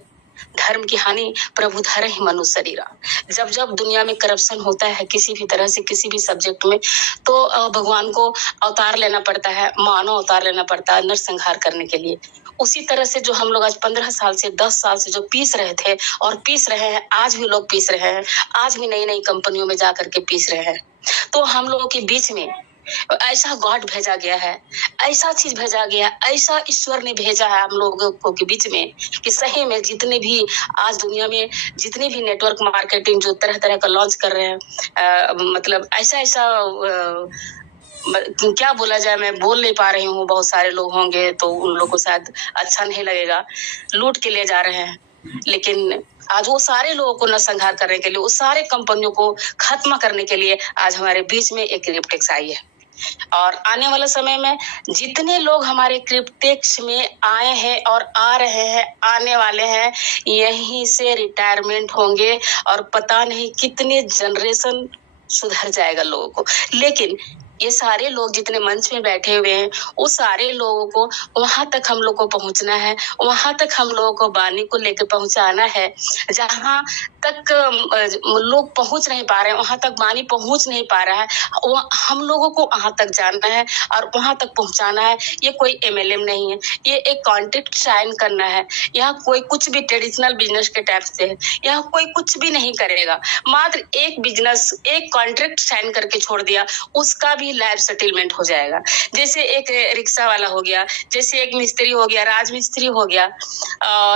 धर्म की हानि प्रभु धर ही मनु शरीरा। जब जब दुनिया में करप्शन होता है किसी भी तरह से किसी भी सब्जेक्ट में, तो भगवान को अवतार लेना पड़ता है, मानव अवतार लेना पड़ता है नरसंहार करने के लिए। उसी तरह से जो हम लोग आज 15 साल से 10 साल से जो पीस रहे थे और पीस रहे हैं, आज भी लोग पीस रहे हैं, आज भी नई नई कंपनियों में जाकर के पीस रहे हैं। तो हम लोगों के बीच में ऐसा गॉड भेजा गया है, ऐसा चीज भेजा गया, ऐसा ईश्वर ने भेजा है हम लोगों के बीच में कि सही में जितने भी आज दुनिया में जितने भी नेटवर्क मार्केटिंग जो तरह तरह का लॉन्च कर रहे हैं, मतलब ऐसा क्या बोला जाए, मैं बोल नहीं पा रही हूँ। बहुत सारे लोग होंगे तो उन लोगों को शायद अच्छा नहीं लगेगा, लूट के ले जा रहे हैं। लेकिन आज वो सारे लोगों को नरसंहार करने के लिए, उस सारे कंपनियों को खत्म करने के लिए आज हमारे बीच में एक क्रिप्टेक्स आई है। और आने वाला समय में जितने लोग हमारे क्रिप्टेक्स में आए हैं और आ रहे हैं, आने वाले हैं, यहीं से रिटायरमेंट होंगे और पता नहीं कितने जनरेशन सुधर जाएगा लोगों को। लेकिन ये सारे लोग जितने मंच में बैठे हुए हैं, वो सारे लोगों को वहां तक हम लोग को पहुंचना है, वहां तक हम लोगों को वाणी को लेकर पहुंचाना है। जहां तक लोग पहुंच नहीं पा रहे हैं, वहां तक वाणी पहुंच नहीं पा रहा है, हम लोगों को वहां तक जाना है और वहां तक पहुंचाना है। ये कोई MLM नहीं है, ये एक कॉन्ट्रैक्ट साइन करना है। यहाँ कोई कुछ भी ट्रेडिशनल बिजनेस के टाइप से है, यहाँ कोई कुछ भी नहीं करेगा। मात्र एक बिजनेस, एक कॉन्ट्रैक्ट साइन करके छोड़ दिया, उसका भी लाइफ सेटलमेंट हो जाएगा। जैसे एक रिक्शा वाला हो गया, जैसे एक मिस्त्री हो गया, राजमिस्त्री हो गया,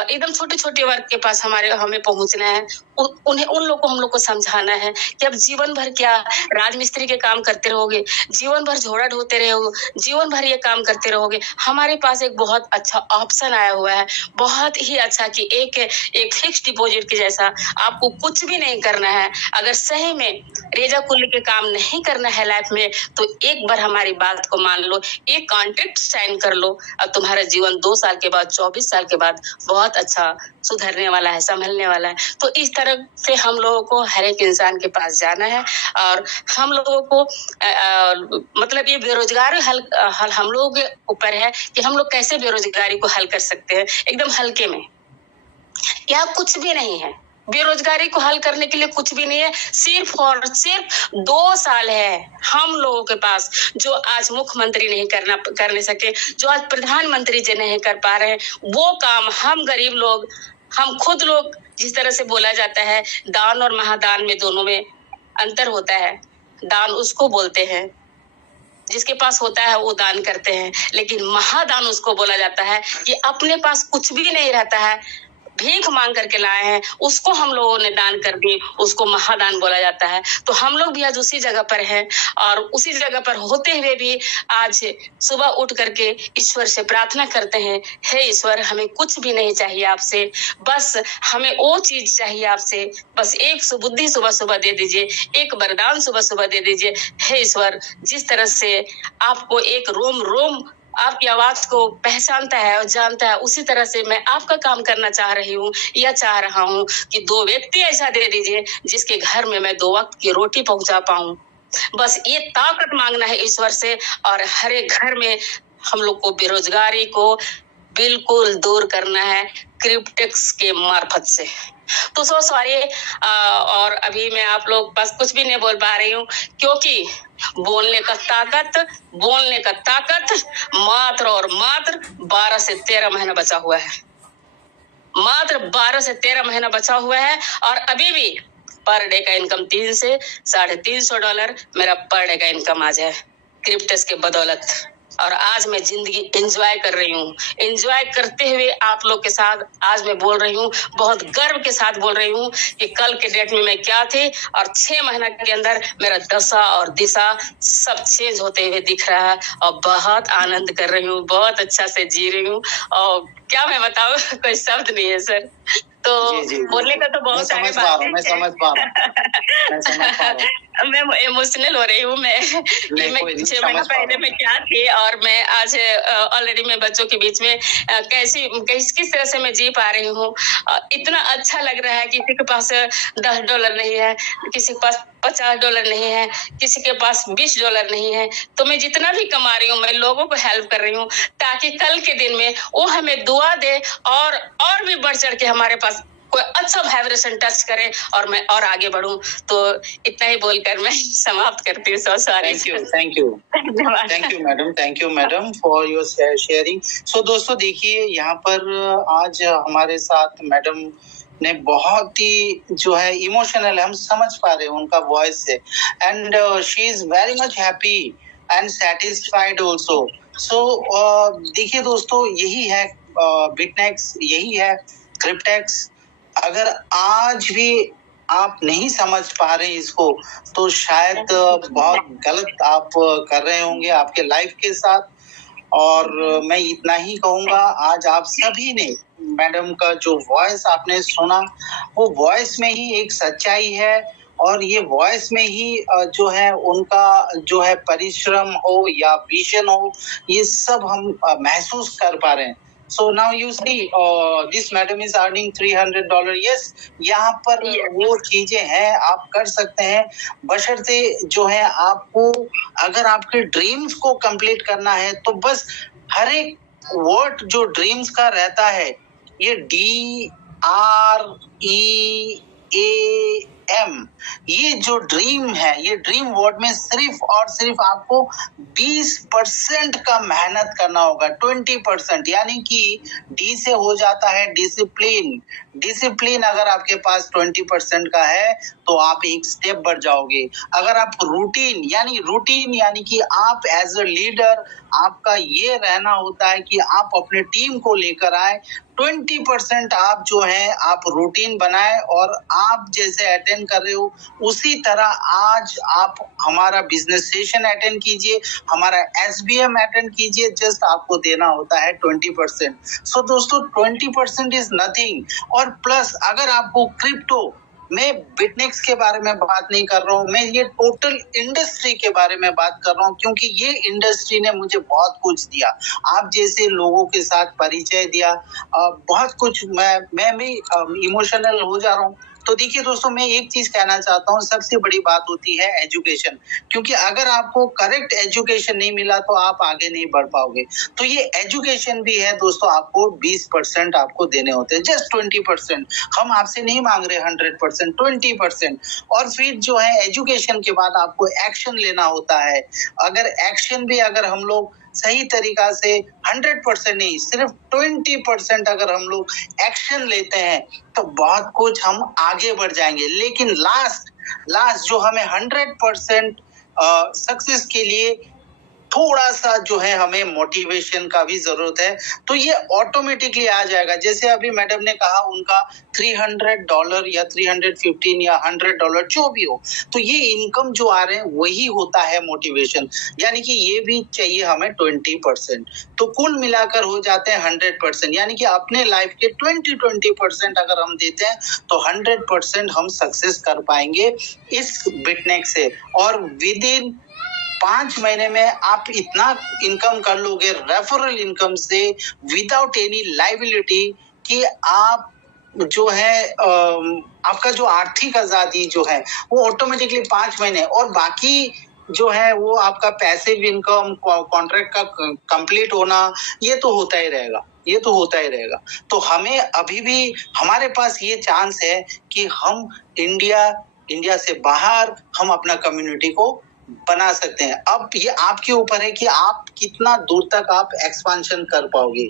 एकदम छोटे छोटे वर्ग के पास हमें पहुंचना है। उन लोग को हम लोग को समझाना है कि अब जीवन भर क्या राजमिस्त्री के काम करते रहोगे, जीवन भर झोड़ा ढोते रहोगे, जीवन भर ये काम करते रहोगे। हमारे पास एक बहुत अच्छा ऑप्शन आया हुआ है, बहुत ही अच्छा, कि एक फिक्स डिपॉजिट के जैसा, आपको कुछ भी नहीं करना है। अगर सही में रेजा कुल्ली के काम नहीं करना है लाइफ में, तो एक बार हमारी बात को मान लो, एक कॉन्ट्रैक्ट साइन कर लो और तुम्हारा जीवन 2 साल के बाद, 24 साल के बाद बहुत अच्छा सुधरने वाला है, संभलने वाला है। तो इस तरह से हम लोगों को हर एक इंसान के पास जाना है और हम लोगों को मतलब ये बेरोजगारी हल हम लोगों के ऊपर है कि हम लोग कैसे बेरोजगारी को हल कर सकते हैं एकदम हल्के में। यहाँ कुछ भी नहीं है, बेरोजगारी को हल करने के लिए कुछ भी नहीं है। सिर्फ और सिर्फ 2 साल है हम लोगों के पास, जो आज मुख्यमंत्री नहीं कर नहीं सके, जो आज प्रधानमंत्री जी नहीं कर पा रहे हैं, वो काम हम गरीब लोग, हम खुद लोग, जिस तरह से बोला जाता है दान और महादान में दोनों में अंतर होता है। दान उसको बोलते हैं जिसके पास होता है वो दान करते हैं, लेकिन महादान उसको बोला जाता है कि अपने पास कुछ भी नहीं रहता है, भीख मांग करके लाए हैं, उसको हम लोगों ने दान कर दी, उसको महादान बोला जाता है। तो हम लोग भी आज उसी जगह पर हैं और उसी जगह पर होते हुए भी आज सुबह उठ करके ईश्वर से प्रार्थना करते हैं, हे ईश्वर, हमें कुछ भी नहीं चाहिए आपसे, बस हमें वो चीज चाहिए आपसे, बस एक सुबुद्धि सुबह सुबह दे दीजिए, एक वरदान सुबह सुबह दे दीजिए। हे ईश्वर, जिस तरह से आपको एक रोम रोम आपकी आवाज को पहचानता है और जानता है, उसी तरह से मैं आपका काम करना चाह रही हूँ या चाह रहा हूँ कि 2 व्यक्ति ऐसा दे दीजिए जिसके घर में मैं 2 वक्त की रोटी पहुंचा पाऊं। बस ये ताकत मांगना है ईश्वर से और हर एक घर में हम लोग को बेरोजगारी को बिल्कुल दूर करना है क्रिप्टेक्स के मार्फत से। तो सो सॉरी, और अभी मैं आप लोग बस कुछ भी नहीं बोल पा रही हूँ, क्योंकि बोलने का ताकत मात्र और मात्र 12 से 13 महीना बचा हुआ है, मात्र 12 से 13 महीना बचा हुआ है और अभी भी पर डे का इनकम $300 से $350 मेरा पर डे का इनकम आज है क्रिप्टेक्स के बदौलत। और आज मैं जिंदगी एंजॉय कर रही हूँ, एंजॉय करते हुए आप लोग के साथ आज मैं बोल रही हूँ, बहुत गर्व के साथ बोल रही हूँ कि कल के डेट में मैं क्या थी और 6 महीना के अंदर मेरा दशा और दिशा सब चेंज होते हुए दिख रहा है और बहुत आनंद कर रही हूँ, बहुत अच्छा से जी रही हूँ और क्या मैं बताऊँ, कोई शब्द नहीं है सर। तो बोलने का तो बहुत सारे बातें हैं। मैं समझ पा रहा हूँ। मैं इमोशनल हो रही हूँ। मैं 6 महीना पहले मैं क्या थी और मैं आज ऑलरेडी मैं बच्चों के बीच में किस तरह से मैं जी पा रही हूँ। इतना अच्छा लग रहा है। किसी के पास $10 नहीं है, किसी के पास $50 नहीं है, किसी के पास $20 नहीं है, तो मैं जितना भी कमा रही हूँ मैं लोगों को हेल्प कर रही हूँ ताकि कल के दिन में वो हमें दुआ दे और भी बढ़ चढ़ के हमारे पास कोई अच्छा वाइब्रेशन टच करे और मैं और आगे बढ़ूं। तो इतना ही बोलकर मैं समाप्त करती हूँ। Thank you madam for your sharing. So दोस्तों देखिए, यहाँ पर आज हमारे साथ मैडम ने बहुत ही जो है इमोशनल, हम समझ पा रहे हैं उनका वॉइस से, and she is very much happy and satisfied also. So देखिए दोस्तों, यही है बिटनेक्स, यही है क्रिप्टेक्स। अगर आज भी आप नहीं समझ पा रहे इसको तो शायद बहुत गलत आप कर रहे होंगे आपके लाइफ के साथ। और मैं इतना ही कहूंगा, आज आप सभी ने मैडम का जो वॉइस आपने सुना, वो वॉइस में ही एक सच्चाई है और ये वॉइस में ही जो है उनका जो है परिश्रम हो या विजन हो, ये सब हम महसूस कर पा रहे हैं। So now you see, this madam is earning $300. Yes, यहाँ पर वो चीजें हैं, आप कर सकते हैं, बशर्ते जो है आपको अगर आपके ड्रीम्स को कंप्लीट करना है तो बस हर एक वर्ड जो ड्रीम्स का रहता है, ये DREAM, ये जो ड्रीम है, ये ड्रीम वर्ड में सिर्फ और सिर्फ आपको 20% का मेहनत करना होगा। 20%, यानी कि डी से हो जाता है डिसिप्लिन। डिसिप्लिन अगर आपके पास 20% का है तो आप एक स्टेप बढ़ जाओगे। अगर आप रूटीन यानी कि आप एज अ लीडर, आपका ये रहना होता है कि आप अपने टीम को लेकर आए। 20% आप जो है आप रूटीन बनाए और आप जैसे अटेंड कर रहे हो उसी तरह आज आप हमारा बिजनेस सेशन अटेंड कीजिए, हमारा SBM अटेंड कीजिए। जस्ट आपको देना होता है 20%। सो दोस्तों 20% इज नथिंग। और प्लस अगर आपको क्रिप्टो, मैं बिटनेक्स के बारे में बात नहीं कर रहा हूँ, मैं ये टोटल इंडस्ट्री के बारे में बात कर रहा हूँ, क्योंकि ये इंडस्ट्री ने मुझे बहुत कुछ दिया, आप जैसे लोगों के साथ परिचय दिया, बहुत कुछ। मैं भी इमोशनल हो जा रहा हूँ। तो देखिए दोस्तों, मैं एक चीज कहना चाहता हूँ, सबसे बड़ी बात होती है एजुकेशन, क्योंकि अगर आपको करेक्ट एजुकेशन नहीं मिला तो आप आगे नहीं बढ़ पाओगे। तो ये एजुकेशन भी है दोस्तों, आपको 20% आपको देने होते हैं, जस्ट 20%। हम आपसे नहीं मांग रहे 100%, 20%। और फिर जो है एजुकेशन के बाद आपको एक्शन लेना होता है। अगर एक्शन भी अगर हम लोग सही तरीका से 100% नहीं, सिर्फ 20% अगर हम लोग एक्शन लेते हैं तो बहुत कुछ हम आगे बढ़ जाएंगे। लेकिन लास्ट जो हमें 100% सक्सेस के लिए थोड़ा सा जो है हमें मोटिवेशन का भी जरूरत है, तो ये ऑटोमेटिकली आ जाएगा। जैसे अभी मैडम ने कहा उनका $300 या 315 या $100 जो भी हो, तो ये इनकम जो आ रहे हैं वही होता है मोटिवेशन। यानी कि ये भी चाहिए हमें 20%, तो कुल मिलाकर हो जाते हैं 100%। यानी कि अपने लाइफ के 20% अगर हम देते हैं तो 100% हम सक्सेस कर पाएंगे इस बिटनेक्स से। और विद इन 5 महीने में आप इतना इनकम कर लोगे रेफरल इनकम से, विदाउट एनी लाइबिलिटी, कि आप जो है आपका जो आर्थिक आजादी जो है वो ऑटोमेटिकली 5 महीने, और बाकी जो है वो आपका पैसिव इनकम, कॉन्ट्रैक्ट का कंप्लीट होना, ये तो होता ही रहेगा, ये तो होता ही रहेगा। तो हमें अभी भी हमारे पास ये चांस है कि हम इंडिया से बाहर हम अपना कम्युनिटी को बना सकते हैं। अब ये आपके ऊपर है कि आप कितना दूर तक आप एक्सपांशन कर पाओगे।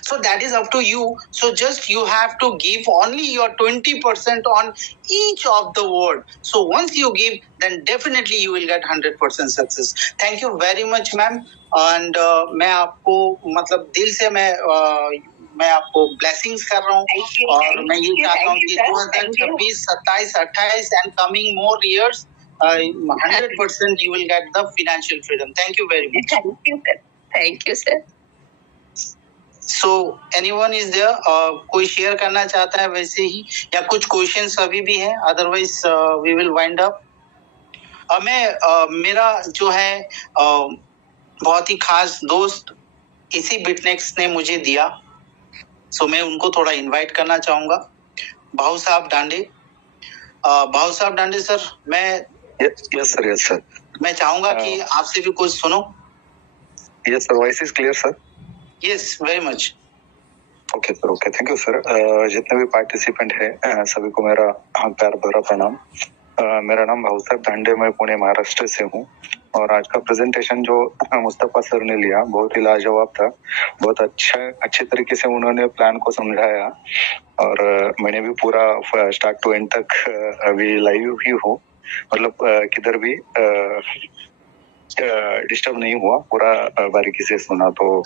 So that is up to you. So just you have to give only your 20% on each of the word. So once you give, then definitely you will get 100% success. Thank you very much, ma'am. And मैं आपको मतलब दिल से मैं आपको blessings कर रहा हूँ, और मैं ये चाहता हूँ कि 2026, 27, 28 and coming more years, 100% you will get the financial freedom. Thank you very much. Thank you, sir. Thank you, sir. So anyone is there? कोई शेयर करना चाहता है वैसे ही, या कुछ क्वेश्चंस अभी भी हैं? Otherwise we will wind up. मेरा जो है बहुत ही खास दोस्त इसी बिटनेक्स ने मुझे दिया, सो मैं उनको थोड़ा इनवाइट करना चाहूंगा। भाऊ साहब डांडे सर, मैं यस सर मैं चाहूंगा कि आपसे भी कुछ सुनो। Yes sir, voice is clear sir? Yes, very much. Okay sir, okay, thank you sir. जितने भी पार्टिसिपेंट हैं सभी को मेरा प्यार भरा प्रणाम। मेरा नाम भाऊ साहब डांडे, मैं पुणे महाराष्ट्र से हूँ। और आज का प्रेजेंटेशन जो मुस्तफा सर ने लिया बहुत ही लाजवाब था। बहुत अच्छे तरीके से उन्होंने प्लान को समझाया, और मैंने भी पूरा स्टार्ट टू एंड तक अभी लाइव ही हूँ, मतलब किधर भी डिस्टर्ब नहीं हुआ, पूरा बारीकी से सुना। तो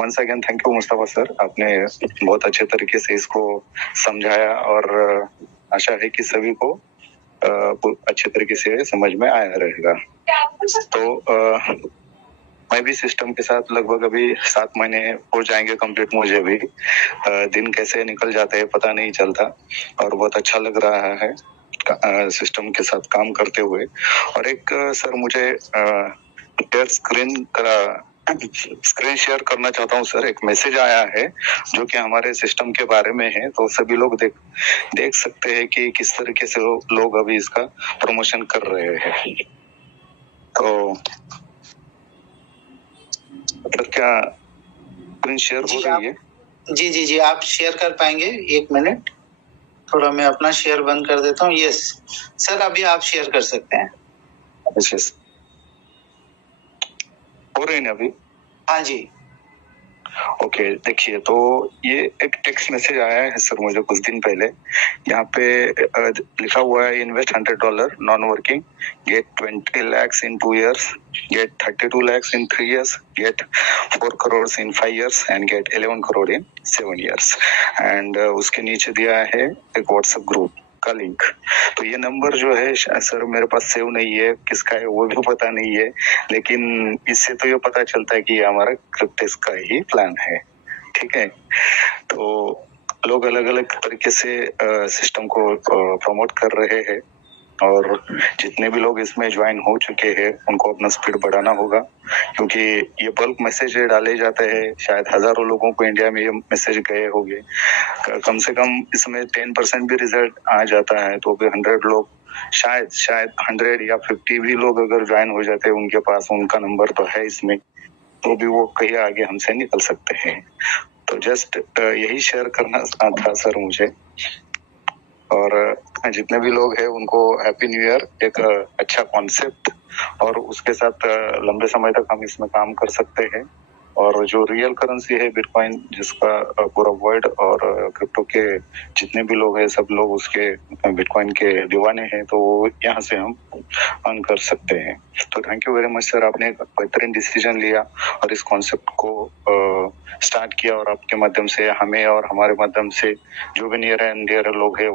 once again thank you Mustafa sir, आपने बहुत अच्छे तरीके से इसको समझाया, और आशा है कि सभी को अच्छे तरीके से समझ में आया रहेगा। तो मैं भी सिस्टम के साथ लगभग अभी 7 महीने हो जाएंगे कंप्लीट। मुझे भी दिन कैसे निकल जाते हैं पता नहीं चलता, और बहुत अच्छा लग रहा है सिस्टम के साथ काम करते हुए। और एक सर मुझे स्क्रीन शेयर करना चाहता हूँ सर। एक मैसेज आया है जो कि हमारे सिस्टम के बारे में है, तो सभी लोग देख सकते हैं कि किस तरीके से लोग अभी इसका प्रमोशन कर रहे हैं। तो क्या स्क्रीन शेयर हो रही है? जी, आप शेयर कर पाएंगे? 1 मिनट, थोड़ा मैं अपना शेयर बंद कर देता हूँ। यस सर, अभी आप शेयर कर सकते हैं। हो रही है अभी? हाँ जी। ओके, देखिए, तो ये एक टेक्स्ट मैसेज आया है सर मुझे कुछ दिन पहले। यहाँ पे लिखा हुआ है invest $100 non working, get 20 lakhs in 2 years, get 32 lakhs in 3 years, get 4 crores in 5 years and get 11 crore in 7 years। And उसके नीचे दिया है एक व्हाट्सएप ग्रुप का लिंक। तो ये नंबर जो है सर मेरे पास सेव नहीं है, किसका है वो भी पता नहीं है, लेकिन इससे तो ये पता चलता है कि ये हमारा क्रिप्टेक्स का ही प्लान है। ठीक है, तो लोग अलग अलग तरीके से सिस्टम को प्रमोट कर रहे हैं, और जितने भी लोग इसमें ज्वाइन हो चुके हैं उनको अपना स्पीड बढ़ाना होगा, क्योंकि ये बल्क मैसेज डाले जाते हैं। शायद हजारों लोगों को इंडिया में ये मैसेज गए होंगे, कम से कम इसमें 10% भी रिजल्ट आ जाता है तो भी 100 लोग, शायद 100 या 50 भी लोग अगर ज्वाइन हो जाते हैं, उनके पास उनका नंबर तो है इसमें, तो भी वो कहीं आगे हमसे निकल सकते हैं। तो जस्ट यही शेयर करना था सर मुझे। और जितने भी लोग हैं उनको हैप्पी न्यू ईयर। एक अच्छा कॉन्सेप्ट, और उसके साथ लंबे समय तक हम इसमें काम कर सकते हैं। और जो रियल करेंसी है बिटकॉइन, जिसका पूरा वर्ल्ड और क्रिप्टो के जितने भी लोग हैं सब लोग उसके बिटकॉइन के दीवाने हैं, तो यहाँ से हम अर्न कर सकते हैं। तो thank you very much sir, आपने एक बेहतरीन डिसीजन लिया और इस कॉन्सेप्ट को स्टार्ट किया और आपके माध्यम से हमें और हमारे माध्यम से जो भी नियर एंड डियर लोग हैं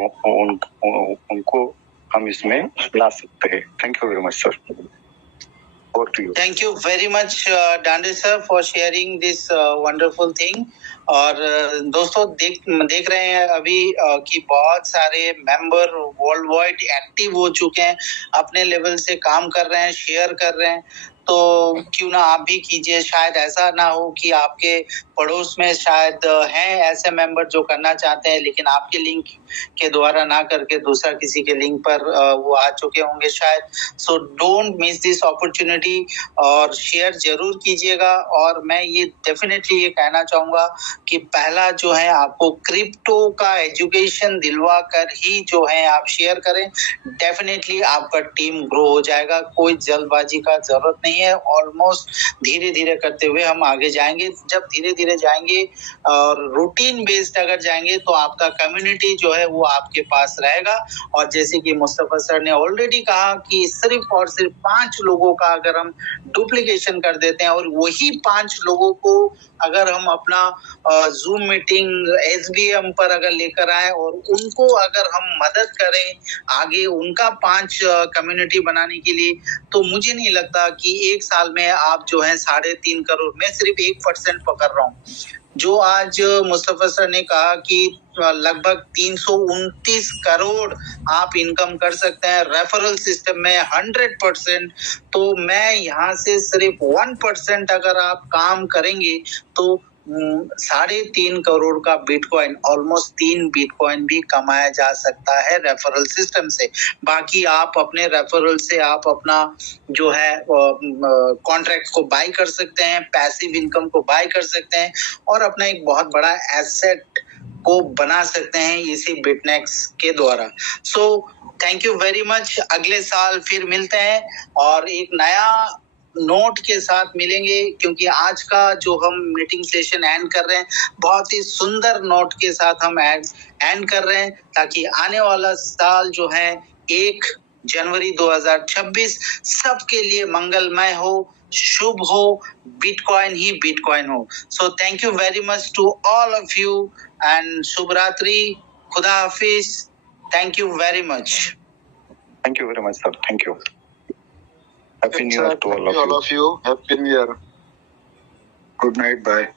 उनको हम इसमें ला सकते हैं। Thank you very much sir. Thank you very much, Dande sir, for sharing this wonderful thing. और दोस्तों देख रहे हैं अभी कि बहुत सारे मेंबर वर्ल्ड वाइड एक्टिव हो चुके हैं, अपने लेवल से काम कर रहे हैं, शेयर कर रहे हैं। तो क्यों ना आप भी कीजिए। शायद ऐसा ना हो कि आपके पड़ोस में शायद हैं ऐसे मेंबर जो करना चाहते हैं, लेकिन आपके लिंक के द्वारा ना करके दूसरा किसी के लिंक पर वो आ चुके होंगे शायद। So don't miss this opportunity और शेयर जरूर कीजिएगा। और मैं ये डेफिनेटली ये कहना चाहूंगा कि पहला जो है आपको क्रिप्टो का एजुकेशन दिलवा कर ही जो है आप शेयर करें। डेफिनेटली आपका टीम ग्रो हो जाएगा, कोई जल्दबाजी का जरूरत नहीं है। ऑलमोस्ट धीरे धीरे करते हुए हम आगे जाएंगे। जब धीरे धीरे जाएंगे और रूटीन बेस्ड अगर जाएंगे तो आपका कम्युनिटी जो है वो आपके पास रहेगा। और जैसे कि मुस्तफा सर ने ऑलरेडी कहा कि सिर्फ और सिर्फ 5 लोगों का अगर हम डुप्लीकेशन कर देते हैं और वही 5 लोगों को अगर हम अपना जूम मीटिंग SBM पर अगर लेकर आए और उनको अगर हम मदद करें आगे उनका 5 कम्युनिटी बनाने के लिए, तो मुझे नहीं लगता कि 1 साल में आप जो है 3.5 करोड़, मैं सिर्फ 1% पकड़ रहा हूँ, जो आज मुस्तफा सर ने कहा कि लगभग 329 करोड़ आप इनकम कर सकते हैं रेफरल सिस्टम में 100%। तो मैं यहाँ से सिर्फ 1% अगर आप काम करेंगे तो 3.5 करोड़ का बिटकॉइन, ऑलमोस्ट 3 बिटकॉइन भी कमाया जा सकता है रेफरल सिस्टम से। बाकी आप अपने रेफरल से आप अपना जो है कॉन्ट्रैक्ट को बाय कर सकते हैं, पैसिव इनकम को बाय कर सकते हैं और अपना एक बहुत बड़ा एसेट को बना सकते हैं इसी बिटनेक्स के द्वारा। सो थैंक यू वेरी मच। अगले साल फिर मिलते हैं और एक नया नोट के साथ मिलेंगे, क्योंकि आज का जो हम मीटिंग सेशन एंड कर रहे हैं बहुत ही सुंदर नोट के साथ हम एंड कर रहे हैं, ताकि आने वाला साल जो है 1 जनवरी 2026 सबके लिए मंगलमय हो, शुभ हो, बिटकॉइन ही बिटकॉइन हो। So thank you very much to all of you and शुभ रात्रि, खुदा हाफिज। Thank you very much. Thank you very much sir, thank you. Happy New Year to all of you. Happy New Year. Good night, bye.